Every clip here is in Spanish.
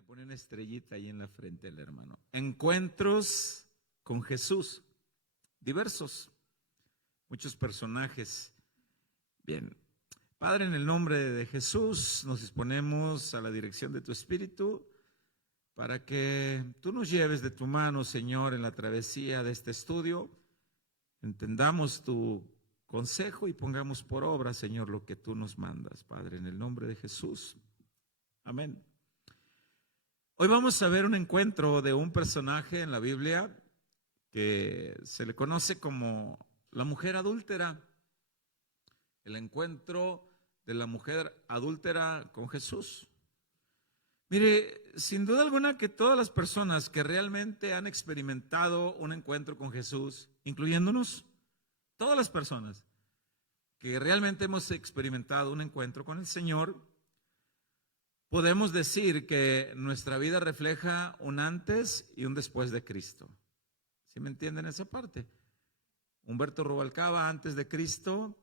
le pone una estrellita ahí en la frente al hermano. Encuentros con Jesús, diversos, muchos personajes. Bien, Padre, en el nombre de Jesús nos disponemos a la dirección de tu Espíritu para que tú nos lleves de tu mano, Señor, en la travesía de este estudio. Entendamos tu consejo y pongamos por obra, Señor, lo que tú nos mandas, Padre, en el nombre de Jesús. Amén. Hoy vamos a ver un encuentro de un personaje en la Biblia que se le conoce como la mujer adúltera. El encuentro de la mujer adúltera con Jesús. Mire, sin duda alguna que todas las personas que realmente han experimentado un encuentro con Jesús, incluyéndonos, todas las personas que realmente hemos experimentado un encuentro con el Señor, podemos decir que nuestra vida refleja un antes y un después de Cristo. ¿Sí me entienden esa parte? Humberto Rubalcaba, antes de Cristo,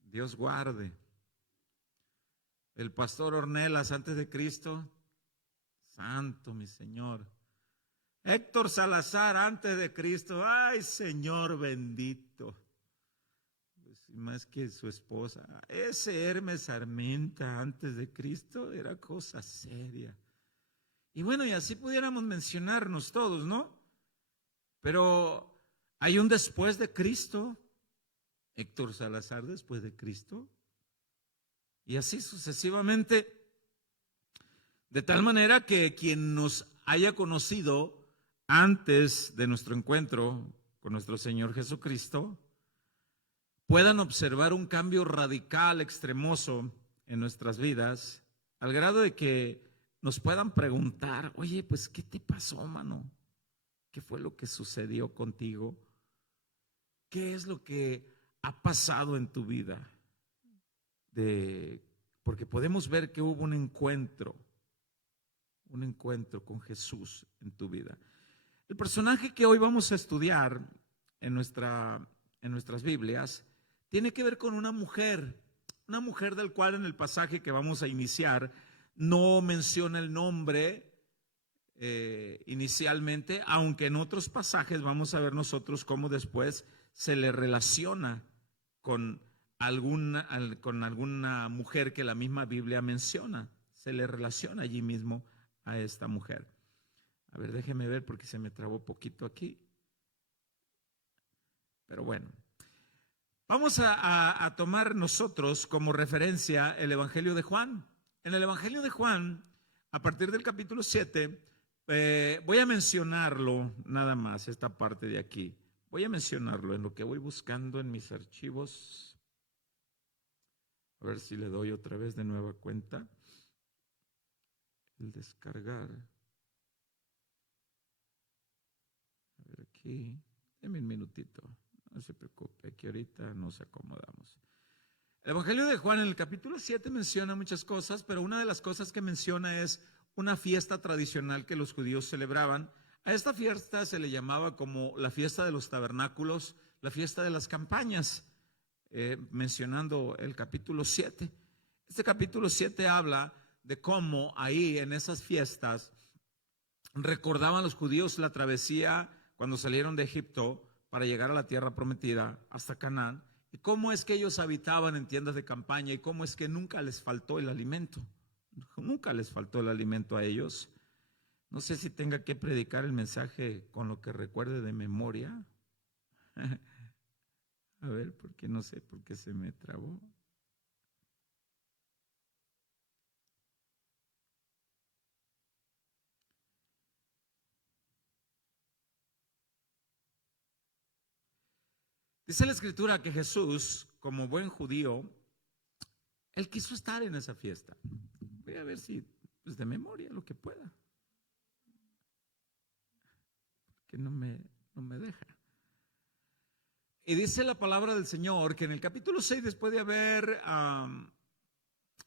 Dios guarde. El pastor Ornelas, antes de Cristo, santo mi Señor. Héctor Salazar, antes de Cristo, ay Señor bendito. Pues más que su esposa. Ese Hermes Armenta, antes de Cristo, era cosa seria. Y bueno, y así pudiéramos mencionarnos todos, ¿no? Pero hay un después de Cristo. Héctor Salazar después de Cristo. Y así sucesivamente, de tal manera que quien nos haya conocido antes de nuestro encuentro con nuestro Señor Jesucristo, puedan observar un cambio radical, extremoso en nuestras vidas, al grado de que nos puedan preguntar, oye, pues, ¿qué te pasó, mano? ¿Qué fue lo que sucedió contigo? ¿Qué es lo que ha pasado en tu vida? Porque podemos ver que hubo un encuentro con Jesús en tu vida. El personaje que hoy vamos a estudiar en nuestras Biblias tiene que ver con una mujer del cual en el pasaje que vamos a iniciar no menciona el nombre inicialmente, aunque en otros pasajes vamos a ver nosotros cómo después se le relaciona con alguna mujer que la misma Biblia menciona. Se le relaciona allí mismo a esta mujer. A ver, déjeme ver porque se me trabó poquito aquí. Pero bueno, vamos a tomar nosotros como referencia el Evangelio de Juan. En el Evangelio de Juan, a partir del capítulo 7, voy a mencionarlo nada más, esta parte de aquí. Voy a mencionarlo en lo que voy buscando en mis archivos. A ver si le doy otra vez de nueva cuenta. El descargar. A ver aquí. Deme un minutito. No se preocupe, que ahorita nos acomodamos. El Evangelio de Juan en el capítulo 7 menciona muchas cosas, pero una de las cosas que menciona es una fiesta tradicional que los judíos celebraban. A esta fiesta se le llamaba como la fiesta de los tabernáculos, la fiesta de las campañas. Mencionando el capítulo 7. Este capítulo 7 habla de cómo ahí en esas fiestas recordaban los judíos la travesía cuando salieron de Egipto para llegar a la tierra prometida hasta Canaán, y cómo es que ellos habitaban en tiendas de campaña y cómo es que nunca les faltó el alimento. Nunca les faltó el alimento a ellos. No sé si tenga que predicar el mensaje con lo que recuerde de memoria. A ver, porque no sé por qué se me trabó. Dice la Escritura que Jesús, como buen judío, él quiso estar en esa fiesta. Voy a ver si, pues de memoria, lo que pueda. Que no me deja. Y dice la palabra del Señor que en el capítulo 6, después de haber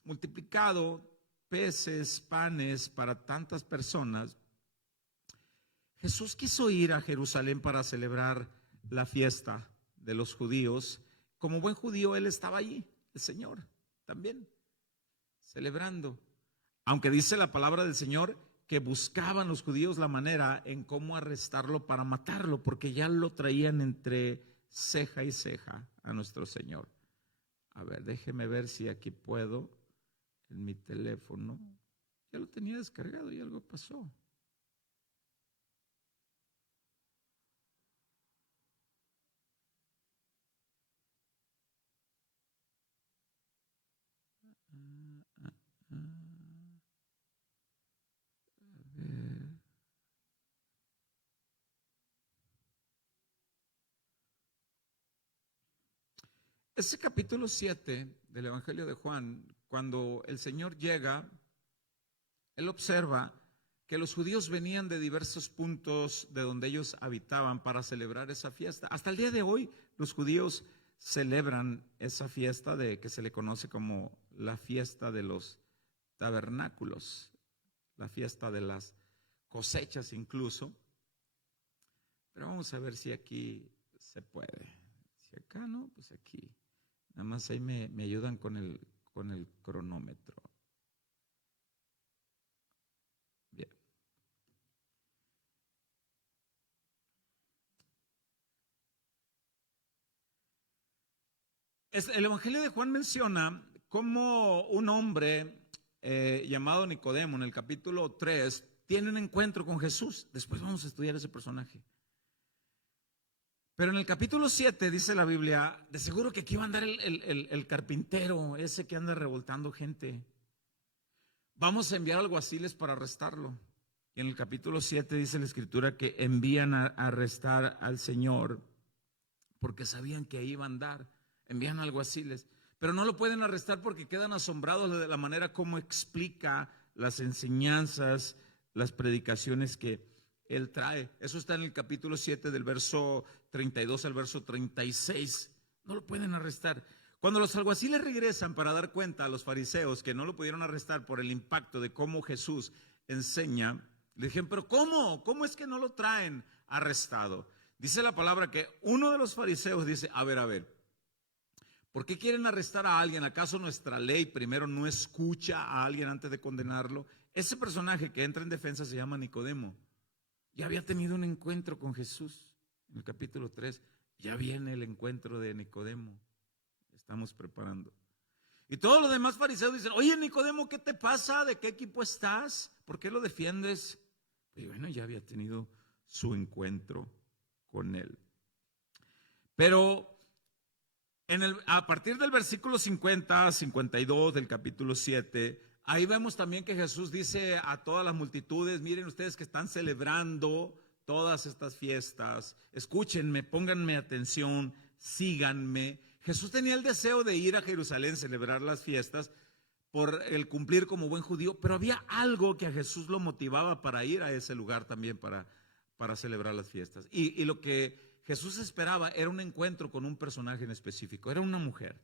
multiplicado peces, panes para tantas personas, Jesús quiso ir a Jerusalén para celebrar la fiesta de los judíos. Como buen judío, él estaba allí, el Señor, también, celebrando. Aunque dice la palabra del Señor que buscaban los judíos la manera en cómo arrestarlo para matarlo, porque ya lo traían entre ceja y ceja a nuestro Señor. A ver, déjeme ver si aquí puedo, en mi teléfono. Ya lo tenía descargado y algo pasó. Ese capítulo 7 del Evangelio de Juan, cuando el Señor llega, Él observa que los judíos venían de diversos puntos de donde ellos habitaban para celebrar esa fiesta. Hasta el día de hoy, los judíos celebran esa fiesta de que se le conoce como la fiesta de los tabernáculos, la fiesta de las cosechas incluso. Pero vamos a ver si aquí se puede. Si acá no, pues aquí. Nada más ahí me ayudan con el cronómetro. Bien. El Evangelio de Juan menciona cómo un hombre llamado Nicodemo en el capítulo 3 tiene un encuentro con Jesús. Después vamos a estudiar ese personaje. Pero en el capítulo 7 dice la Biblia, de seguro que aquí va a andar el carpintero, ese que anda revoltando gente. Vamos a enviar alguaciles para arrestarlo. Y en el capítulo 7 dice la Escritura que envían a arrestar al Señor porque sabían que ahí iba a andar. Envían alguaciles, pero no lo pueden arrestar porque quedan asombrados de la manera como explica las enseñanzas, las predicaciones que él trae. Eso está en el capítulo 7 del verso 32 al verso 36. No lo pueden arrestar. Cuando los alguaciles regresan para dar cuenta a los fariseos que no lo pudieron arrestar por el impacto de cómo Jesús enseña, le dijeron, pero ¿cómo es que no lo traen arrestado? Dice la palabra que uno de los fariseos dice, a ver, ¿por qué quieren arrestar a alguien? ¿Acaso nuestra ley primero no escucha a alguien antes de condenarlo? Ese personaje que entra en defensa se llama Nicodemo. Ya había tenido un encuentro con Jesús en el capítulo 3. Ya viene el encuentro de Nicodemo. Estamos preparando. Y todos los demás fariseos dicen, oye Nicodemo, ¿qué te pasa? ¿De qué equipo estás? ¿Por qué lo defiendes? Y bueno, ya había tenido su encuentro con él. Pero a partir del versículo 50, 52 del capítulo 7, ahí vemos también que Jesús dice a todas las multitudes, miren ustedes que están celebrando todas estas fiestas, escúchenme, pónganme atención, síganme. Jesús tenía el deseo de ir a Jerusalén, celebrar las fiestas, por el cumplir como buen judío, pero había algo que a Jesús lo motivaba para ir a ese lugar también para celebrar las fiestas. Y lo que Jesús esperaba era un encuentro con un personaje en específico, era una mujer.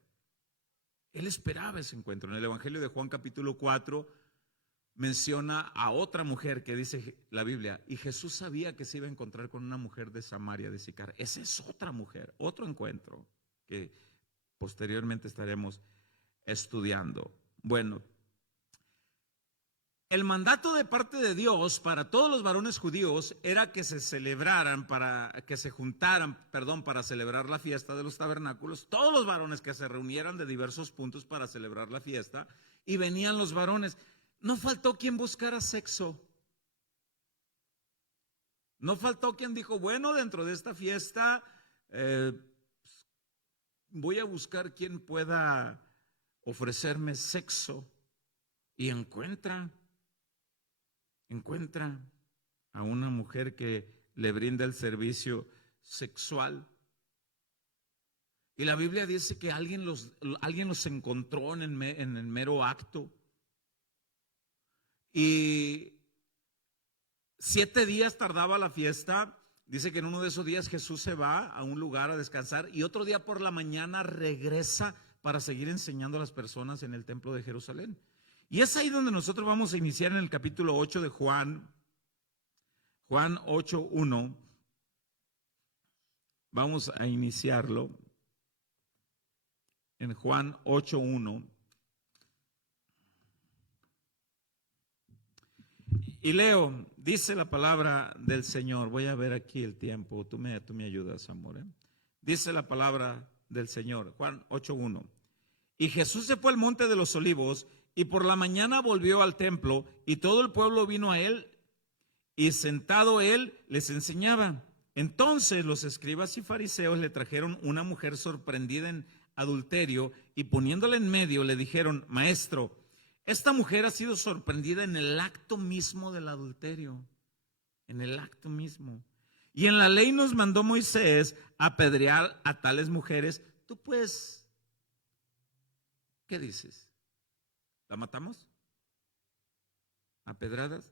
Él esperaba ese encuentro. En el Evangelio de Juan capítulo 4 menciona a otra mujer que dice la Biblia, y Jesús sabía que se iba a encontrar con una mujer de Samaria, de Sicar. Esa es otra mujer, otro encuentro que posteriormente estaremos estudiando. Bueno, el mandato de parte de Dios para todos los varones judíos era que se celebraran, que se juntaran, para celebrar la fiesta de los tabernáculos, todos los varones que se reunieran de diversos puntos para celebrar la fiesta, y venían los varones. No faltó quien buscara sexo. No faltó quien dijo, bueno, dentro de esta fiesta voy a buscar quien pueda ofrecerme sexo, y encuentra a una mujer que le brinda el servicio sexual. Y la Biblia dice que alguien los encontró en el mero acto. Y 7 días tardaba la fiesta. Dice que en uno de esos días Jesús se va a un lugar a descansar y otro día por la mañana regresa para seguir enseñando a las personas en el templo de Jerusalén. Y es ahí donde nosotros vamos a iniciar en el capítulo 8 de Juan 8:1. Vamos a iniciarlo en Juan 8:1. Y leo, dice la palabra del Señor. Voy a ver aquí el tiempo. Tú me ayudas, amor. Dice la palabra del Señor. Juan 8:1. Y Jesús se fue al monte de los olivos y por la mañana volvió al templo y todo el pueblo vino a él y sentado él les enseñaba. Entonces los escribas y fariseos le trajeron una mujer sorprendida en adulterio y poniéndola en medio le dijeron: Maestro, esta mujer ha sido sorprendida en el acto mismo del adulterio, en el acto mismo. Y en la ley nos mandó Moisés apedrear a tales mujeres. Tú pues, ¿qué dices? ¿La matamos? ¿A pedradas?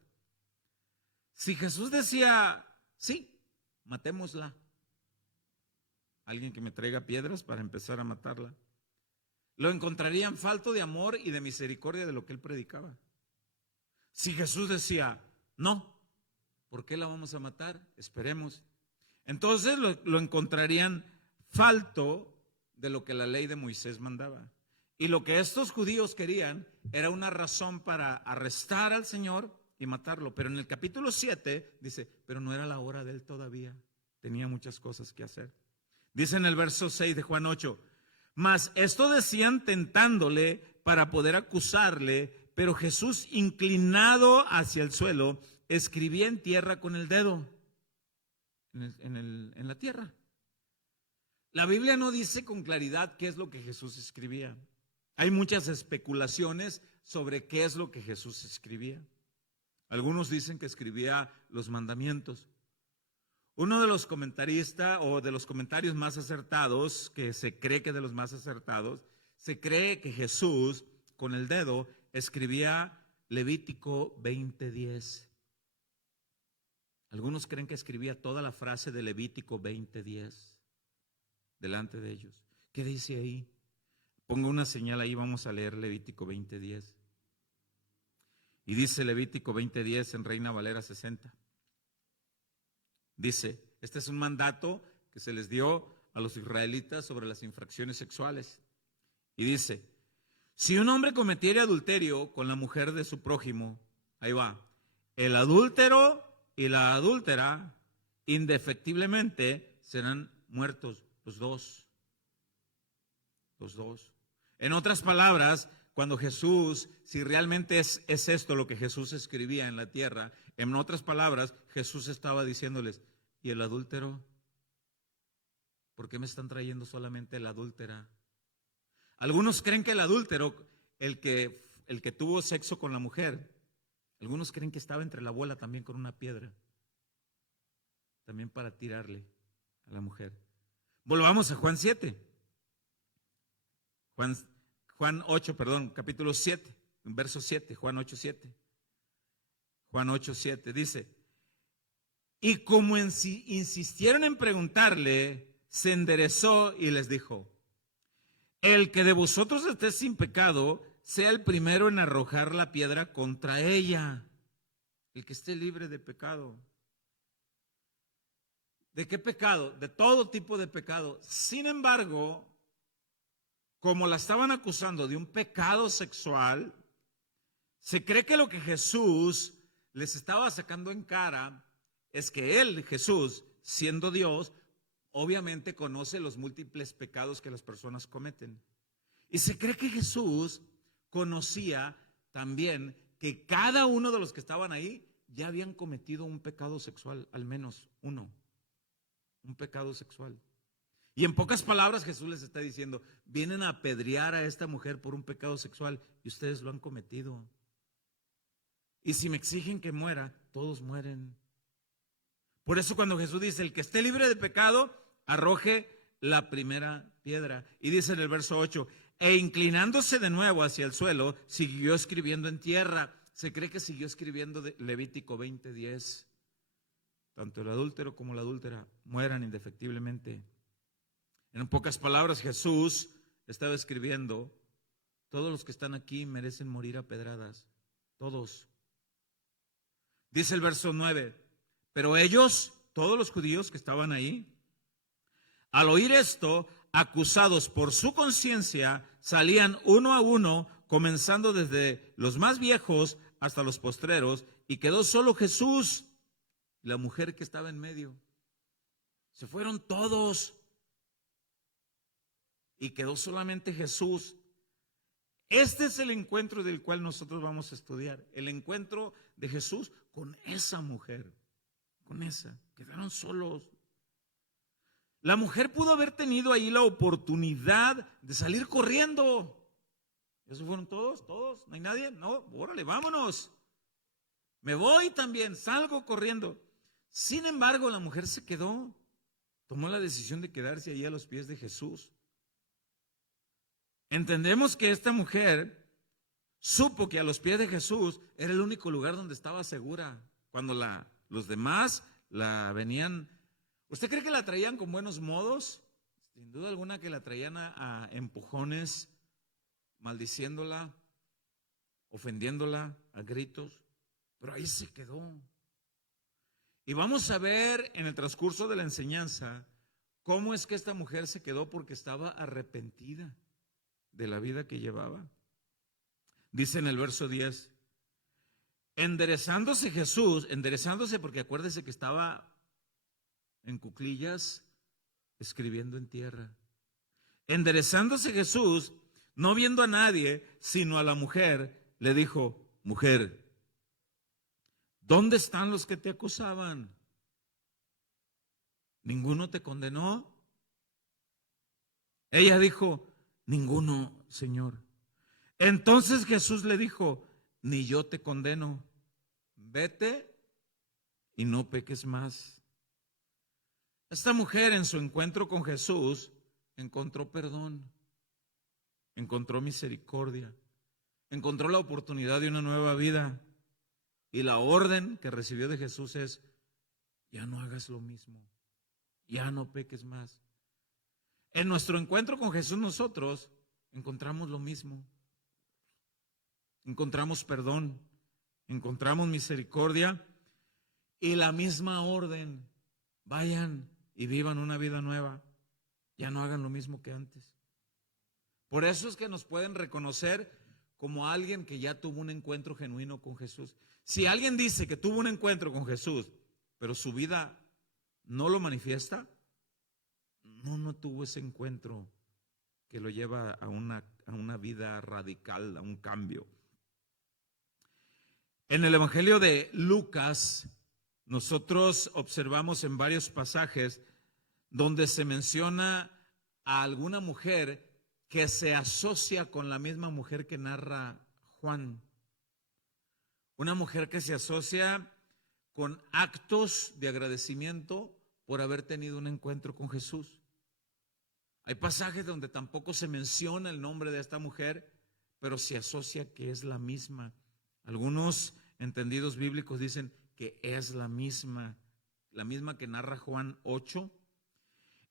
Si Jesús decía, sí, matémosla. Alguien que me traiga piedras para empezar a matarla. Lo encontrarían falto de amor y de misericordia de lo que él predicaba. Si Jesús decía, no, ¿por qué la vamos a matar? Esperemos. Entonces lo encontrarían falto de lo que la ley de Moisés mandaba. Y lo que estos judíos querían era una razón para arrestar al Señor y matarlo. Pero en el capítulo 7 dice, pero no era la hora de él todavía. Tenía muchas cosas que hacer. Dice en el verso 6 de Juan 8, mas esto decían tentándole para poder acusarle, pero Jesús, inclinado hacia el suelo, escribía en tierra con el dedo, en la tierra. La Biblia no dice con claridad qué es lo que Jesús escribía. Hay muchas especulaciones sobre qué es lo que Jesús escribía. Algunos dicen que escribía los mandamientos. Uno de los comentaristas o de los comentarios más acertados, que se cree que de los más acertados, se cree que Jesús con el dedo escribía Levítico 20:10. Algunos creen que escribía toda la frase de Levítico 20:10 delante de ellos. ¿Qué dice ahí? Pongo una señal ahí, vamos a leer Levítico 20:10. Y dice Levítico 20:10 en Reina Valera 60. Dice, este es un mandato que se les dio a los israelitas sobre las infracciones sexuales. Y dice, si un hombre cometiere adulterio con la mujer de su prójimo, ahí va, el adúltero y la adúltera indefectiblemente serán muertos los dos. Los dos. En otras palabras, cuando Jesús, si realmente es esto lo que Jesús escribía en la tierra, en otras palabras, Jesús estaba diciéndoles, ¿y el adúltero? ¿Por qué me están trayendo solamente la adúltera? Algunos creen que el adúltero, el que tuvo sexo con la mujer, algunos creen que estaba entre la bola también con una piedra, también para tirarle a la mujer. Volvamos a Juan 7. Juan 8, capítulo 7, verso 7, Juan 8:7. Juan 8:7 dice, y como insistieron en preguntarle, se enderezó y les dijo, el que de vosotros esté sin pecado, sea el primero en arrojar la piedra contra ella. El que esté libre de pecado. ¿De qué pecado? De todo tipo de pecado. Sin embargo, como la estaban acusando de un pecado sexual, se cree que lo que Jesús les estaba sacando en cara es que él, Jesús, siendo Dios, obviamente conoce los múltiples pecados que las personas cometen. Y se cree que Jesús conocía también que cada uno de los que estaban ahí ya habían cometido un pecado sexual, al menos uno, un pecado sexual. Y en pocas palabras Jesús les está diciendo, vienen a apedrear a esta mujer por un pecado sexual y ustedes lo han cometido. Y si me exigen que muera, todos mueren. Por eso cuando Jesús dice, el que esté libre de pecado, arroje la primera piedra. Y dice en el verso 8, e inclinándose de nuevo hacia el suelo, siguió escribiendo en tierra. Se cree que siguió escribiendo de Levítico 20:10. Tanto el adúltero como la adúltera mueran indefectiblemente. En pocas palabras, Jesús estaba escribiendo, todos los que están aquí merecen morir a pedradas, todos. Dice el verso 9, pero ellos, todos los judíos que estaban ahí, al oír esto, acusados por su conciencia, salían uno a uno, comenzando desde los más viejos hasta los postreros y quedó solo Jesús y la mujer que estaba en medio. Se fueron todos y quedó solamente Jesús. Este es el encuentro del cual nosotros vamos a estudiar, el encuentro de Jesús con esa mujer, con esa, quedaron solos. La mujer pudo haber tenido ahí la oportunidad de salir corriendo. ¿Esos fueron todos? ¿Todos? ¿No hay nadie? No, órale, vámonos. Me voy también, salgo corriendo. Sin embargo, la mujer se quedó, tomó la decisión de quedarse allí a los pies de Jesús. Entendemos que esta mujer supo que a los pies de Jesús era el único lugar donde estaba segura. Cuando los demás la venían, ¿usted cree que la traían con buenos modos? Sin duda alguna que la traían a empujones, maldiciéndola, ofendiéndola a gritos, pero ahí se quedó. Y vamos a ver en el transcurso de la enseñanza cómo es que esta mujer se quedó, porque estaba arrepentida de la vida que llevaba. Dice en el verso 10, enderezándose Jesús, enderezándose porque acuérdese que estaba en cuclillas escribiendo en tierra. Enderezándose Jesús, no viendo a nadie, sino a la mujer, le dijo, mujer, ¿dónde están los que te acusaban? ¿Ninguno te condenó? Ella dijo, ninguno, Señor. Entonces Jesús le dijo, ni yo te condeno, vete y no peques más. Esta mujer en su encuentro con Jesús encontró perdón, encontró misericordia, encontró la oportunidad de una nueva vida. Y la orden que recibió de Jesús es, ya no hagas lo mismo, ya no peques más. En nuestro encuentro con Jesús nosotros encontramos lo mismo. Encontramos perdón, encontramos misericordia y la misma orden. Vayan y vivan una vida nueva. Ya no hagan lo mismo que antes. Por eso es que nos pueden reconocer como alguien que ya tuvo un encuentro genuino con Jesús. Si alguien dice que tuvo un encuentro con Jesús, pero su vida no lo manifiesta, no tuvo ese encuentro que lo lleva a una vida radical, a un cambio. En el Evangelio de Lucas, nosotros observamos en varios pasajes donde se menciona a alguna mujer que se asocia con la misma mujer que narra Juan. Una mujer que se asocia con actos de agradecimiento por haber tenido un encuentro con Jesús. Hay pasajes donde tampoco se menciona el nombre de esta mujer, pero se asocia que es la misma. Algunos entendidos bíblicos dicen que es la misma que narra Juan 8.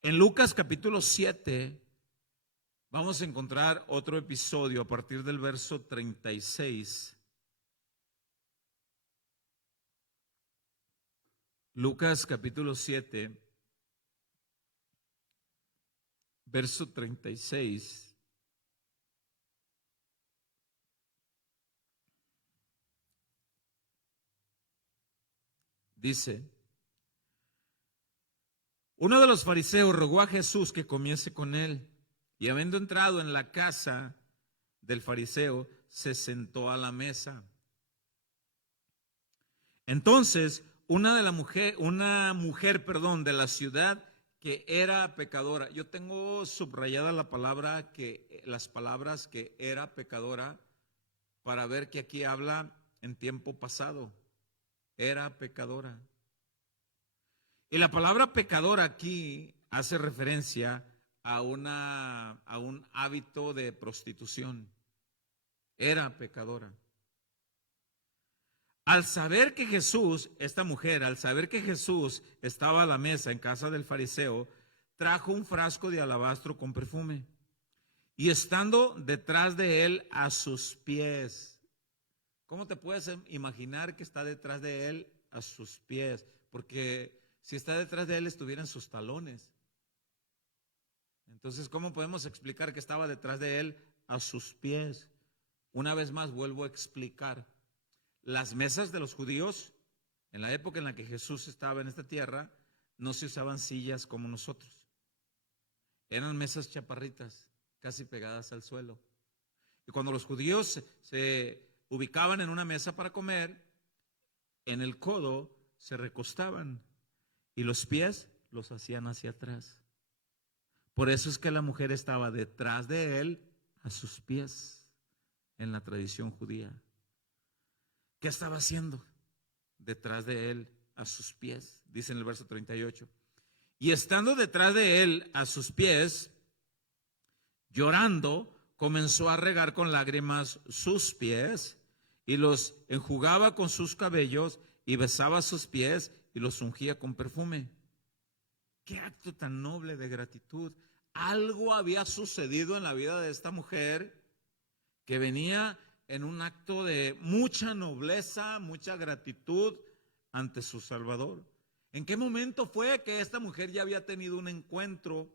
En Lucas capítulo 7 vamos a encontrar otro episodio a partir del verso 36. Lucas capítulo 7, verso 36. Dice, uno de los fariseos rogó a Jesús que comiese con él, y habiendo entrado en la casa del fariseo, se sentó a la mesa. Entonces, una mujer de la ciudad que era pecadora. Yo tengo subrayada las palabras que era pecadora, para ver que aquí habla en tiempo pasado. Era pecadora. Y la palabra pecadora aquí hace referencia a un hábito de prostitución. Era pecadora. Al saber que Jesús estaba a la mesa en casa del fariseo, trajo un frasco de alabastro con perfume. Y estando detrás de él a sus pies. ¿Cómo te puedes imaginar que está detrás de él a sus pies? Porque si está detrás de él estuviera en sus talones. Entonces, ¿cómo podemos explicar que estaba detrás de él a sus pies? Una vez más vuelvo a explicar. las mesas de los judíos, en la época en la que Jesús estaba en esta tierra, no se usaban sillas como nosotros. Eran mesas chaparritas, casi pegadas al suelo. Y cuando los judíos se ubicaban en una mesa para comer, en el codo se recostaban y los pies los hacían hacia atrás. Por eso es que la mujer estaba detrás de él, a sus pies, en la tradición judía. ¿Qué estaba haciendo? Detrás de él, a sus pies, dice en el verso 38. Y estando detrás de él, a sus pies, llorando, comenzó a regar con lágrimas sus pies y los enjugaba con sus cabellos y besaba sus pies y los ungía con perfume. Qué acto tan noble de gratitud. Algo había sucedido en la vida de esta mujer que venía en un acto de mucha nobleza, mucha gratitud ante su Salvador. ¿En qué momento fue que esta mujer ya había tenido un encuentro?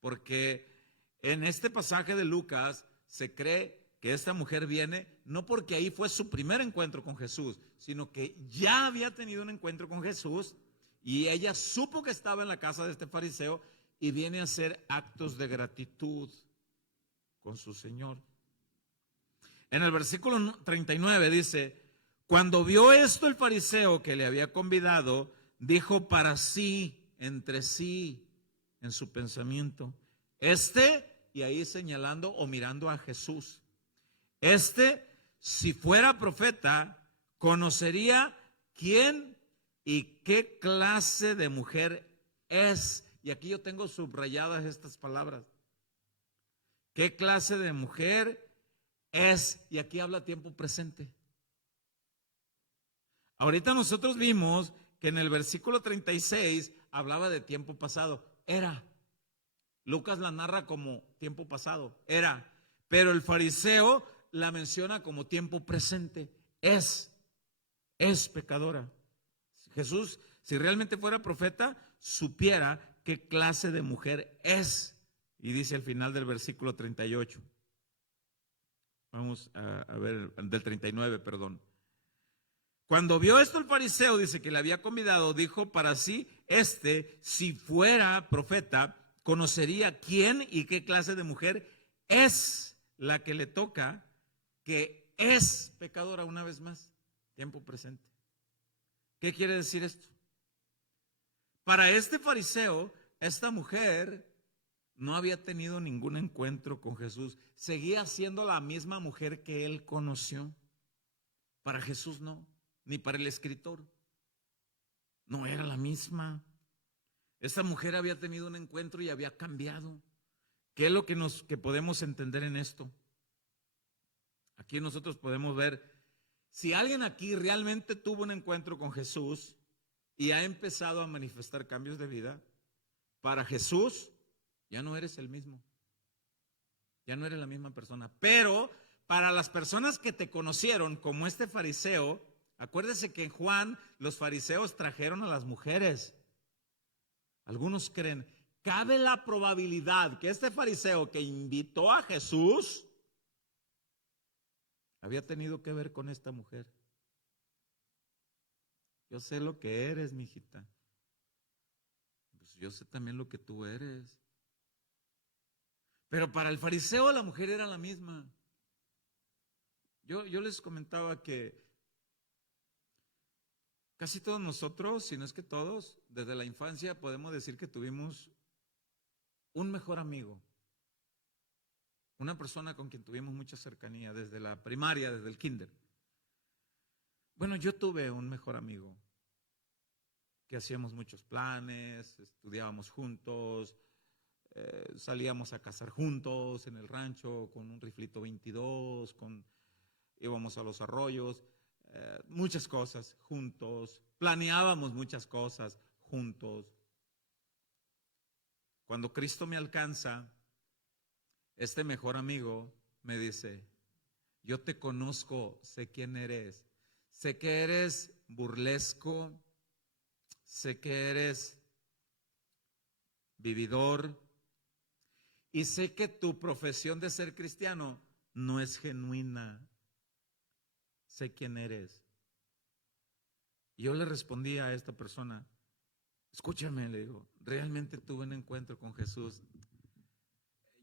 Porque en este pasaje de Lucas se cree que esta mujer viene no porque ahí fue su primer encuentro con Jesús, sino que ya había tenido un encuentro con Jesús y ella supo que estaba en la casa de este fariseo y viene a hacer actos de gratitud con su Señor. En el versículo 39 dice, cuando vio esto el fariseo que le había convidado, dijo para sí, entre sí, en su pensamiento, y ahí señalando o mirando a Jesús, si fuera profeta, conocería quién y qué clase de mujer es. Y aquí yo tengo subrayadas estas palabras. ¿Qué clase de mujer es? Y aquí habla tiempo presente. Ahorita nosotros vimos que en el versículo 36 hablaba de tiempo pasado. Era. Lucas la narra como tiempo pasado. Era. Pero el fariseo la menciona como tiempo presente. Es pecadora. Jesús, si realmente fuera profeta, supiera qué clase de mujer es. Y dice al final del versículo 38. Vamos a ver, del 39, perdón. Cuando vio esto el fariseo, dice que le había convidado, dijo para sí, si fuera profeta, conocería quién y qué clase de mujer es la que le toca, que es pecadora una vez más, tiempo presente. ¿Qué quiere decir esto? Para este fariseo, esta mujer no había tenido ningún encuentro con Jesús, seguía siendo la misma mujer que él conoció. Para Jesús no, ni para el escritor. No era la misma. Esta mujer había tenido un encuentro y había cambiado. ¿Qué es lo que podemos entender en esto? Aquí nosotros podemos ver, si alguien aquí realmente tuvo un encuentro con Jesús y ha empezado a manifestar cambios de vida, para Jesús ya no eres el mismo. Ya no eres la misma persona. Pero para las personas que te conocieron, como este fariseo, acuérdese que en Juan los fariseos trajeron a las mujeres. Algunos creen, cabe la probabilidad que este fariseo que invitó a Jesús había tenido que ver con esta mujer. Yo sé lo que eres, mijita. Pues yo sé también lo que tú eres. Pero para el fariseo la mujer era la misma. Yo les comentaba que casi todos nosotros, si no es que todos, desde la infancia podemos decir que tuvimos un mejor amigo. Una persona con quien tuvimos mucha cercanía desde la primaria, desde el kinder. Bueno, yo tuve un mejor amigo que hacíamos muchos planes, estudiábamos juntos, salíamos a cazar juntos en el rancho con un riflito 22, íbamos a los arroyos, muchas cosas juntos, planeábamos muchas cosas juntos. Cuando Cristo me alcanza, este mejor amigo me dice, yo te conozco, sé quién eres, sé que eres burlesco, sé que eres vividor y sé que tu profesión de ser cristiano no es genuina. sé quién eres. Y yo le respondí a esta persona, escúchame, le digo, realmente tuve un encuentro con Jesús.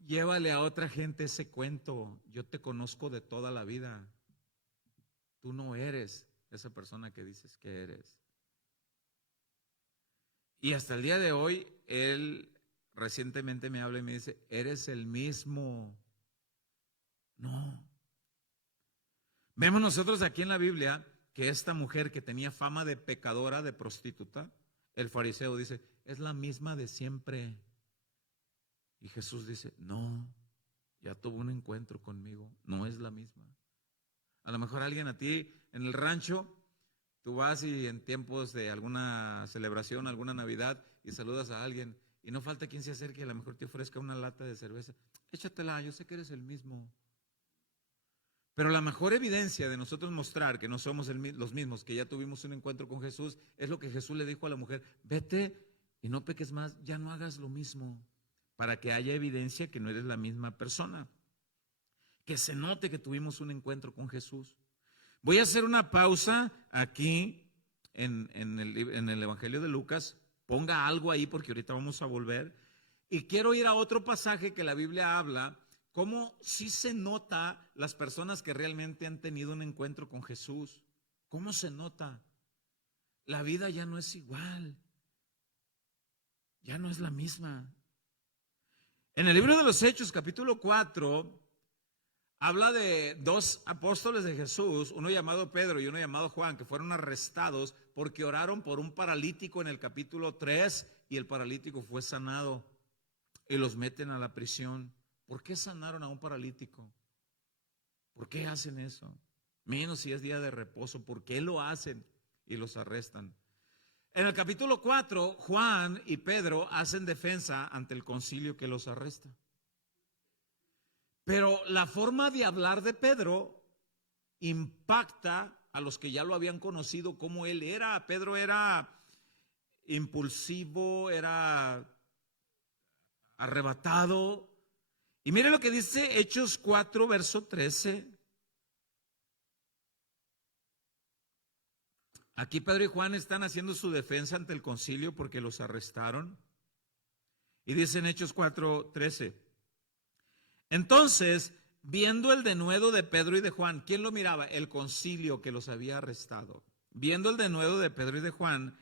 Llévale a otra gente ese cuento. Yo te conozco de toda la vida. Tú no eres esa persona que dices que eres. Y hasta el día de hoy, él recientemente me habla y me dice, ¿eres el mismo? No. Vemos nosotros aquí en la Biblia que esta mujer que tenía fama de pecadora, de prostituta, el fariseo dice, es la misma de siempre. Y Jesús dice, no, ya tuvo un encuentro conmigo, no es la misma. A lo mejor alguien a ti en el rancho, tú vas y en tiempos de alguna celebración, alguna Navidad, y saludas a alguien, y no falta quien se acerque, a lo mejor te ofrezca una lata de cerveza. Échatela, yo sé que eres el mismo. Pero la mejor evidencia de nosotros mostrar que no somos los mismos, que ya tuvimos un encuentro con Jesús, es lo que Jesús le dijo a la mujer, vete y no peques más, ya no hagas lo mismo, para que haya evidencia que no eres la misma persona, que se note que tuvimos un encuentro con Jesús. Voy a hacer una pausa aquí en el Evangelio de Lucas, ponga algo ahí porque ahorita vamos a volver, y quiero ir a otro pasaje que la Biblia habla, cómo sí se nota las personas que realmente han tenido un encuentro con Jesús. ¿Cómo se nota? La vida ya no es igual, ya no es la misma. En el libro de los Hechos, capítulo 4, habla de dos apóstoles de Jesús, uno llamado Pedro y uno llamado Juan, que fueron arrestados porque oraron por un paralítico en el capítulo 3 y el paralítico fue sanado y los meten a la prisión. ¿Por qué sanaron a un paralítico? ¿Por qué hacen eso? Menos si es día de reposo, ¿por qué lo hacen? Y los arrestan. En el capítulo 4, Juan y Pedro hacen defensa ante el concilio que los arresta. Pero la forma de hablar de Pedro impacta a los que ya lo habían conocido como él era. Pedro era impulsivo, era arrebatado. Y mire lo que dice Hechos 4, verso 13. Aquí Pedro y Juan están haciendo su defensa ante el concilio porque los arrestaron. Y dice en Hechos 4, 13. Entonces, viendo el denuedo de Pedro y de Juan, ¿quién lo miraba? El concilio que los había arrestado. Viendo el denuedo de Pedro y de Juan,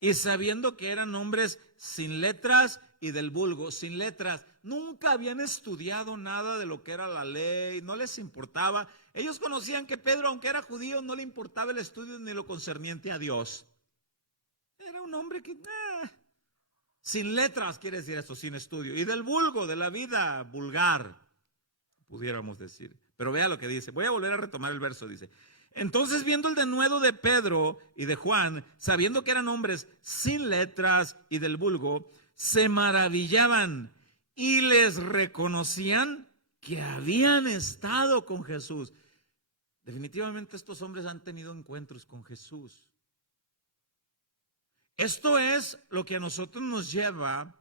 y sabiendo que eran hombres sin letras y del vulgo, sin letras, nunca habían estudiado nada de lo que era la ley, no les importaba. Ellos conocían que Pedro, aunque era judío, no le importaba el estudio ni lo concerniente a Dios. Era un hombre que, sin letras quiere decir esto, sin estudio, y del vulgo, de la vida vulgar, pudiéramos decir. Pero vea lo que dice, voy a volver a retomar el verso, dice. Entonces, viendo el denuedo de Pedro y de Juan, sabiendo que eran hombres sin letras y del vulgo, se maravillaban y les reconocían que habían estado con Jesús. Definitivamente estos hombres han tenido encuentros con Jesús. Esto es lo que a nosotros nos lleva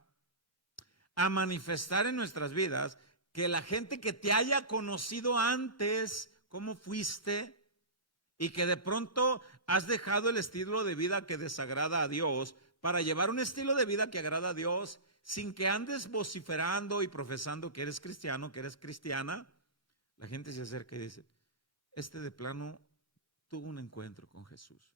a manifestar en nuestras vidas que la gente que te haya conocido antes, cómo fuiste, y que de pronto has dejado el estilo de vida que desagrada a Dios para llevar un estilo de vida que agrada a Dios sin que andes vociferando y profesando que eres cristiano, que eres cristiana. La gente se acerca y dice, este de plano tuvo un encuentro con Jesús.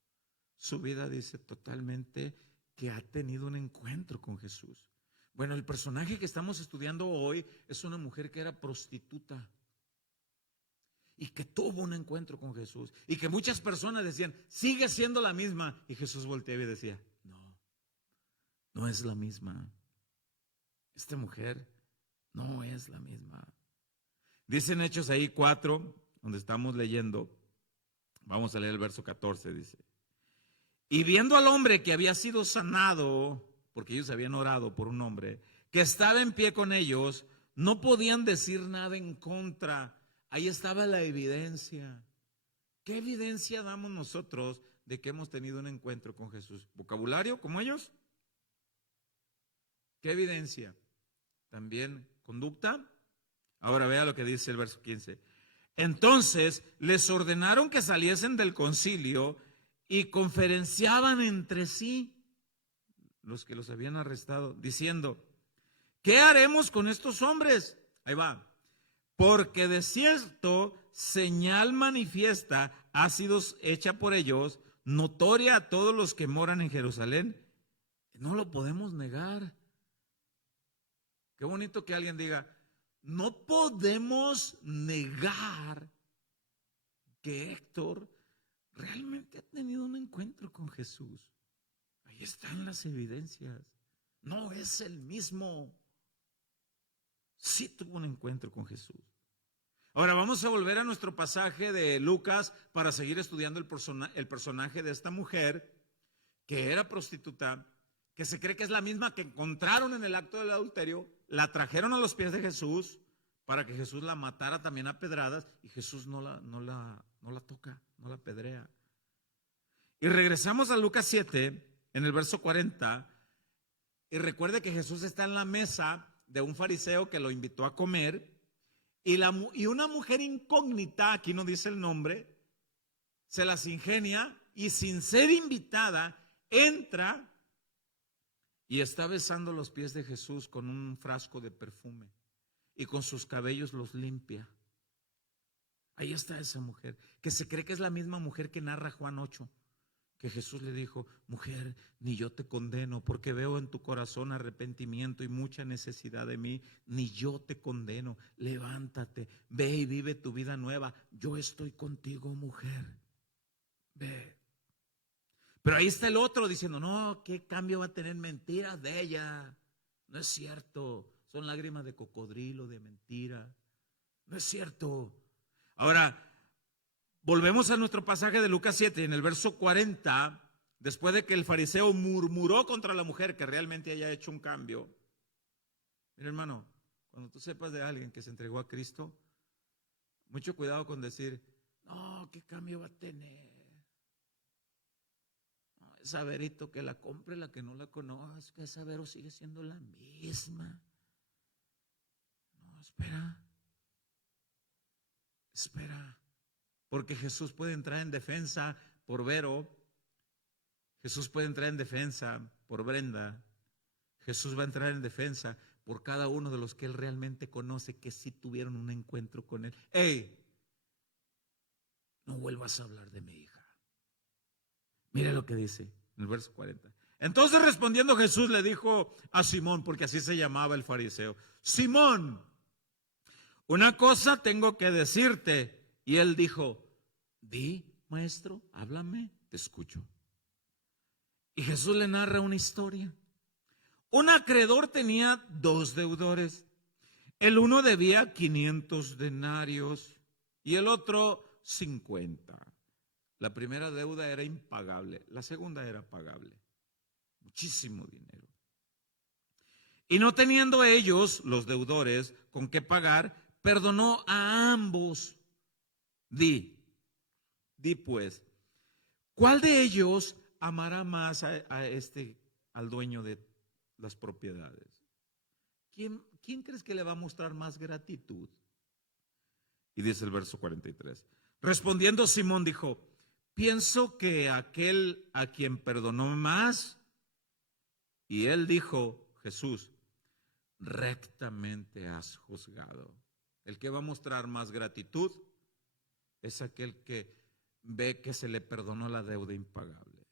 Su vida dice totalmente que ha tenido un encuentro con Jesús. Bueno, el personaje que estamos estudiando hoy es una mujer que era prostituta y que tuvo un encuentro con Jesús y que muchas personas decían, sigue siendo la misma, y Jesús volteaba y decía, no es la misma. Esta mujer no es la misma. Dicen Hechos ahí 4, donde estamos leyendo, vamos a leer el verso 14, dice, y viendo al hombre que había sido sanado, porque ellos habían orado por un hombre, que estaba en pie con ellos, no podían decir nada en contra. Ahí estaba la evidencia. ¿Qué evidencia damos nosotros de que hemos tenido un encuentro con Jesús? ¿Vocabulario como ellos? ¿Qué evidencia? ¿También conducta? Ahora vea lo que dice el verso 15. Entonces les ordenaron que saliesen del concilio y conferenciaban entre sí, los que los habían arrestado, diciendo: ¿qué haremos con estos hombres? Ahí va. Porque de cierto señal manifiesta ha sido hecha por ellos, notoria a todos los que moran en Jerusalén. No lo podemos negar. Qué bonito que alguien diga: no podemos negar que Héctor realmente ha tenido un encuentro con Jesús. Ahí están las evidencias. No es el mismo. Sí tuvo un encuentro con Jesús. Ahora vamos a volver a nuestro pasaje de Lucas para seguir estudiando el personaje de esta mujer que era prostituta, que se cree que es la misma que encontraron en el acto del adulterio, la trajeron a los pies de Jesús para que Jesús la matara también a pedradas, y Jesús no la toca, no la apedrea. Y regresamos a Lucas 7, en el verso 40, y recuerde que Jesús está en la mesa de un fariseo que lo invitó a comer, y una mujer incógnita, aquí no dice el nombre, se las ingenia y sin ser invitada entra y está besando los pies de Jesús con un frasco de perfume y con sus cabellos los limpia. Ahí está esa mujer, que se cree que es la misma mujer que narra Juan 8, que Jesús le dijo: mujer, ni yo te condeno, porque veo en tu corazón arrepentimiento y mucha necesidad de mí. Ni yo te condeno, levántate, ve y vive tu vida nueva. Yo estoy contigo, mujer, ve. Pero ahí está el otro diciendo: no, ¿qué cambio va a tener? Mentiras de ella. No es cierto, son lágrimas de cocodrilo, de mentira. No es cierto. Ahora, volvemos a nuestro pasaje de Lucas 7, en el verso 40, después de que el fariseo murmuró contra la mujer que realmente haya hecho un cambio. Mira, hermano, cuando tú sepas de alguien que se entregó a Cristo, mucho cuidado con decir: no, ¿qué cambio va a tener? No, esa Verito que la compre, la que no la conozca, esa Vero sigue siendo la misma. No, espera. Porque Jesús puede entrar en defensa por Vero, Jesús puede entrar en defensa por Brenda, Jesús va a entrar en defensa por cada uno de los que Él realmente conoce, que sí tuvieron un encuentro con Él. ¡Ey! No vuelvas a hablar de mi hija. Mira lo que dice en el verso 40. Entonces respondiendo Jesús le dijo a Simón, porque así se llamaba el fariseo: Simón, una cosa tengo que decirte. Y él dijo: di, maestro, háblame, te escucho. Y Jesús le narra una historia. Un acreedor tenía 2 deudores. El uno debía 500 denarios y el otro 50. La primera deuda era impagable, la segunda era pagable. Muchísimo dinero. Y no teniendo ellos, los deudores, con qué pagar, perdonó a ambos. Di pues, ¿cuál de ellos amará más al dueño de las propiedades? ¿Quién crees que le va a mostrar más gratitud? Y dice el verso 43. Respondiendo Simón dijo: pienso que aquel a quien perdonó más. Y él dijo, Jesús: rectamente has juzgado. El que va a mostrar más gratitud es aquel que ve que se le perdonó la deuda impagable.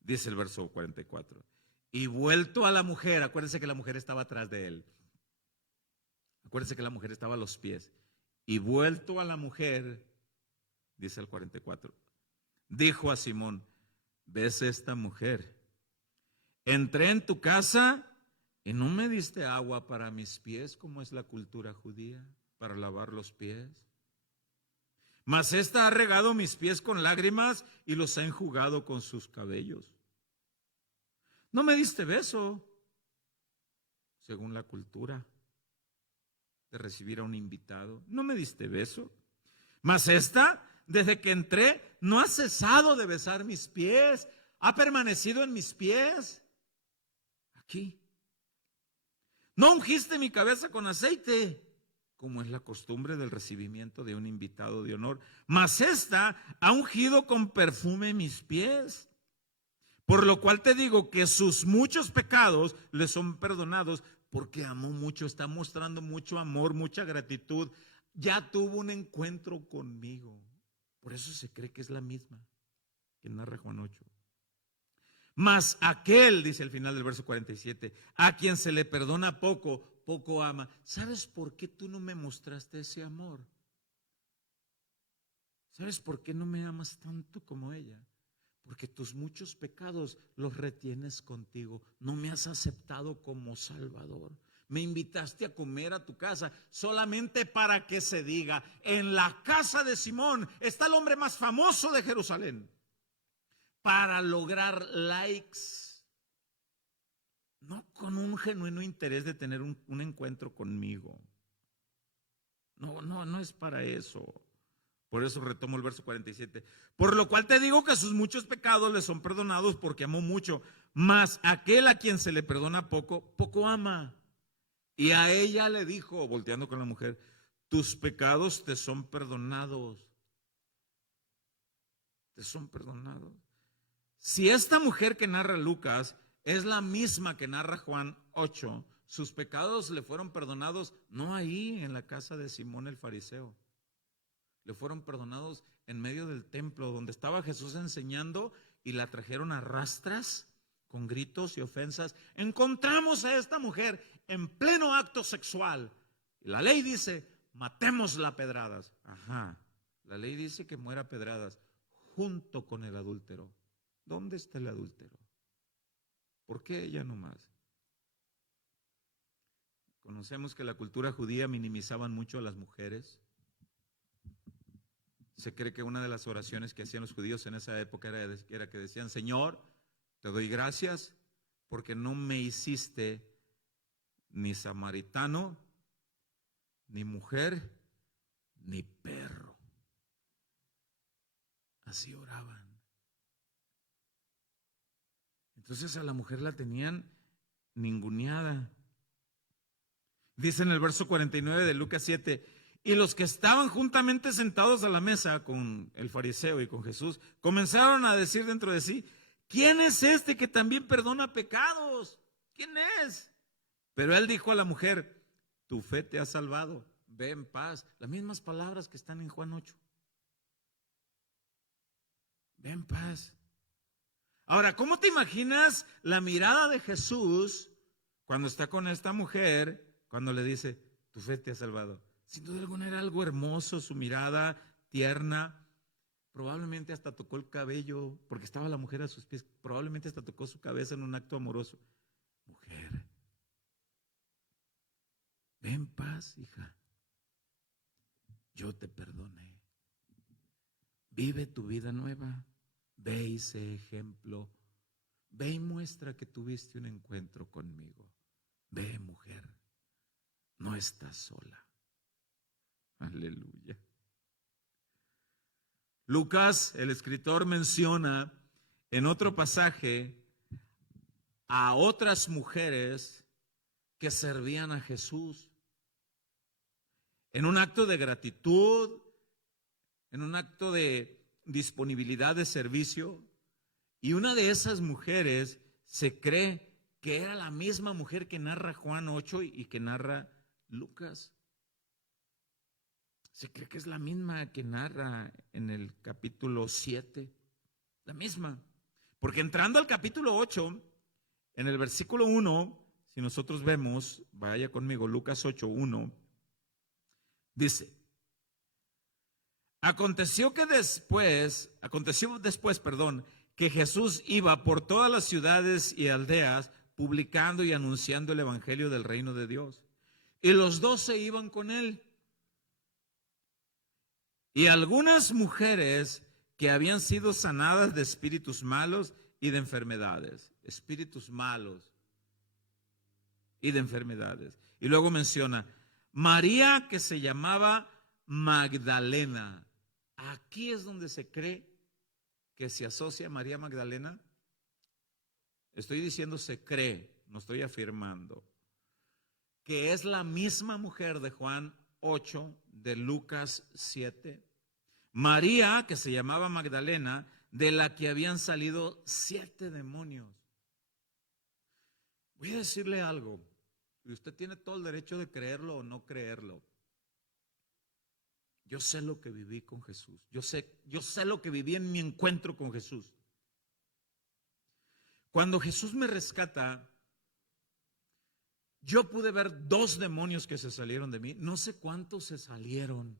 Dice el verso 44. Y vuelto a la mujer, acuérdense que la mujer estaba atrás de él. Acuérdense que la mujer estaba a los pies. Y vuelto a la mujer, dice el 44, dijo a Simón: ¿ves esta mujer? Entré en tu casa y no me diste agua para mis pies, como es la cultura judía, para lavar los pies. Mas ésta ha regado mis pies con lágrimas y los ha enjugado con sus cabellos. No me diste beso, según la cultura de recibir a un invitado. No me diste beso. Mas esta, desde que entré, no ha cesado de besar mis pies, ha permanecido en mis pies. Aquí. No ungiste mi cabeza con aceite, como es la costumbre del recibimiento de un invitado de honor. Mas esta ha ungido con perfume mis pies. Por lo cual te digo que sus muchos pecados le son perdonados, porque amó mucho, está mostrando mucho amor, mucha gratitud. Ya tuvo un encuentro conmigo. Por eso se cree que es la misma que narra Juan 8. Mas aquel, dice al final del verso 47, a quien se le perdona poco, poco ama. ¿Sabes por qué tú no me mostraste ese amor? ¿Sabes por qué no me amas tanto como ella? Porque tus muchos pecados los retienes contigo. No me has aceptado como Salvador. Me invitaste a comer a tu casa solamente para que se diga: en la casa de Simón está el hombre más famoso de Jerusalén. Para lograr likes, no con un genuino interés de tener un encuentro conmigo. No es para eso. Por eso retomo el verso 47. Por lo cual te digo que sus muchos pecados le son perdonados, porque amó mucho. Mas aquel a quien se le perdona poco, poco ama. Y a ella le dijo, volteando con la mujer: tus pecados te son perdonados. Te son perdonados. Si esta mujer que narra Lucas es la misma que narra Juan 8, sus pecados le fueron perdonados no ahí en la casa de Simón el fariseo. Le fueron perdonados en medio del templo donde estaba Jesús enseñando, y la trajeron a rastras con gritos y ofensas. Encontramos a esta mujer en pleno acto sexual. Y la ley dice: matémosla a pedradas. Ajá, la ley dice que muera a pedradas junto con el adúltero. ¿Dónde está el adúltero? ¿Por qué ella no más? Conocemos que la cultura judía minimizaban mucho a las mujeres. Se cree que una de las oraciones que hacían los judíos en esa época era que decían: Señor, te doy gracias porque no me hiciste ni samaritano, ni mujer, ni perro. Así oraban. Entonces a la mujer la tenían ninguneada. Dice en el verso 49 de Lucas 7: y los que estaban juntamente sentados a la mesa con el fariseo y con Jesús comenzaron a decir dentro de sí: ¿quién es este que también perdona pecados? ¿Quién es? Pero él dijo a la mujer: tu fe te ha salvado, ve en paz. Las mismas palabras que están en Juan 8. Ve en paz. Ahora, ¿cómo te imaginas la mirada de Jesús cuando está con esta mujer, cuando le dice: tu fe te ha salvado? Sin duda alguna era algo hermoso, su mirada tierna. Probablemente hasta tocó el cabello, porque estaba la mujer a sus pies. Probablemente hasta tocó su cabeza en un acto amoroso. Mujer, ve en paz, hija. Yo te perdoné. Vive tu vida nueva. Ve y sé ejemplo. Ve y muestra que tuviste un encuentro conmigo. Ve, mujer. No estás sola. Aleluya. Lucas, el escritor, menciona en otro pasaje a otras mujeres que servían a Jesús en un acto de gratitud, en un acto de disponibilidad de servicio. Y una de esas mujeres se cree que era la misma mujer que narra Juan 8 y que narra Lucas. Se cree que es la misma que narra en el capítulo 7. La misma. Porque entrando al capítulo 8, en el versículo 1, si nosotros vemos, vaya conmigo, Lucas 8, 1, dice: Aconteció después, que Jesús iba por todas las ciudades y aldeas publicando y anunciando el evangelio del reino de Dios. Y los 12 iban con él. Y algunas mujeres que habían sido sanadas de espíritus malos y de enfermedades. Espíritus malos y de enfermedades. Y luego menciona María, que se llamaba Magdalena. Aquí es donde se cree que se asocia a María Magdalena. Estoy diciendo se cree, no estoy afirmando. Que es la misma mujer de Juan 8, de Lucas 7. María, que se llamaba Magdalena, de la que habían salido 7 demonios. Voy a decirle algo, y usted tiene todo el derecho de creerlo o no creerlo. Yo sé lo que viví con Jesús. Yo sé lo que viví en mi encuentro con Jesús. Cuando Jesús me rescata, yo pude ver 2 demonios que se salieron de mí. No sé cuántos se salieron.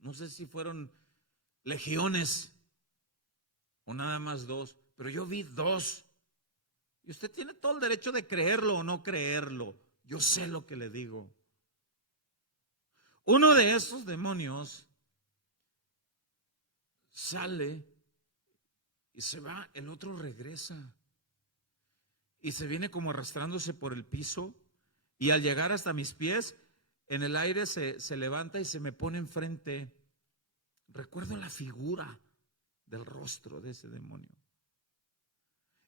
No sé si fueron legiones o nada más 2, pero yo vi 2. Y usted tiene todo el derecho de creerlo o no creerlo. Yo sé lo que le digo. Uno de esos demonios sale y se va, el otro regresa. Y se viene como arrastrándose por el piso, y al llegar hasta mis pies, en el aire se levanta y se me pone enfrente. Recuerdo la figura del rostro de ese demonio.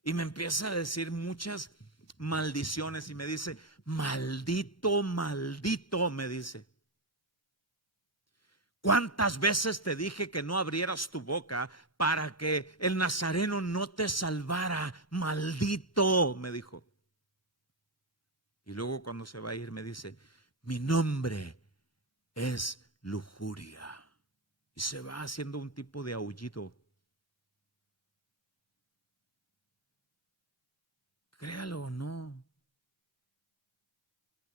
Y me empieza a decir muchas maldiciones y me dice, maldito, maldito, me dice. ¿Cuántas veces te dije que no abrieras tu boca para que el nazareno no te salvara? Maldito, me dijo. Y luego cuando se va a ir me dice, mi nombre es lujuria. Y se va haciendo un tipo de aullido. Créalo o no,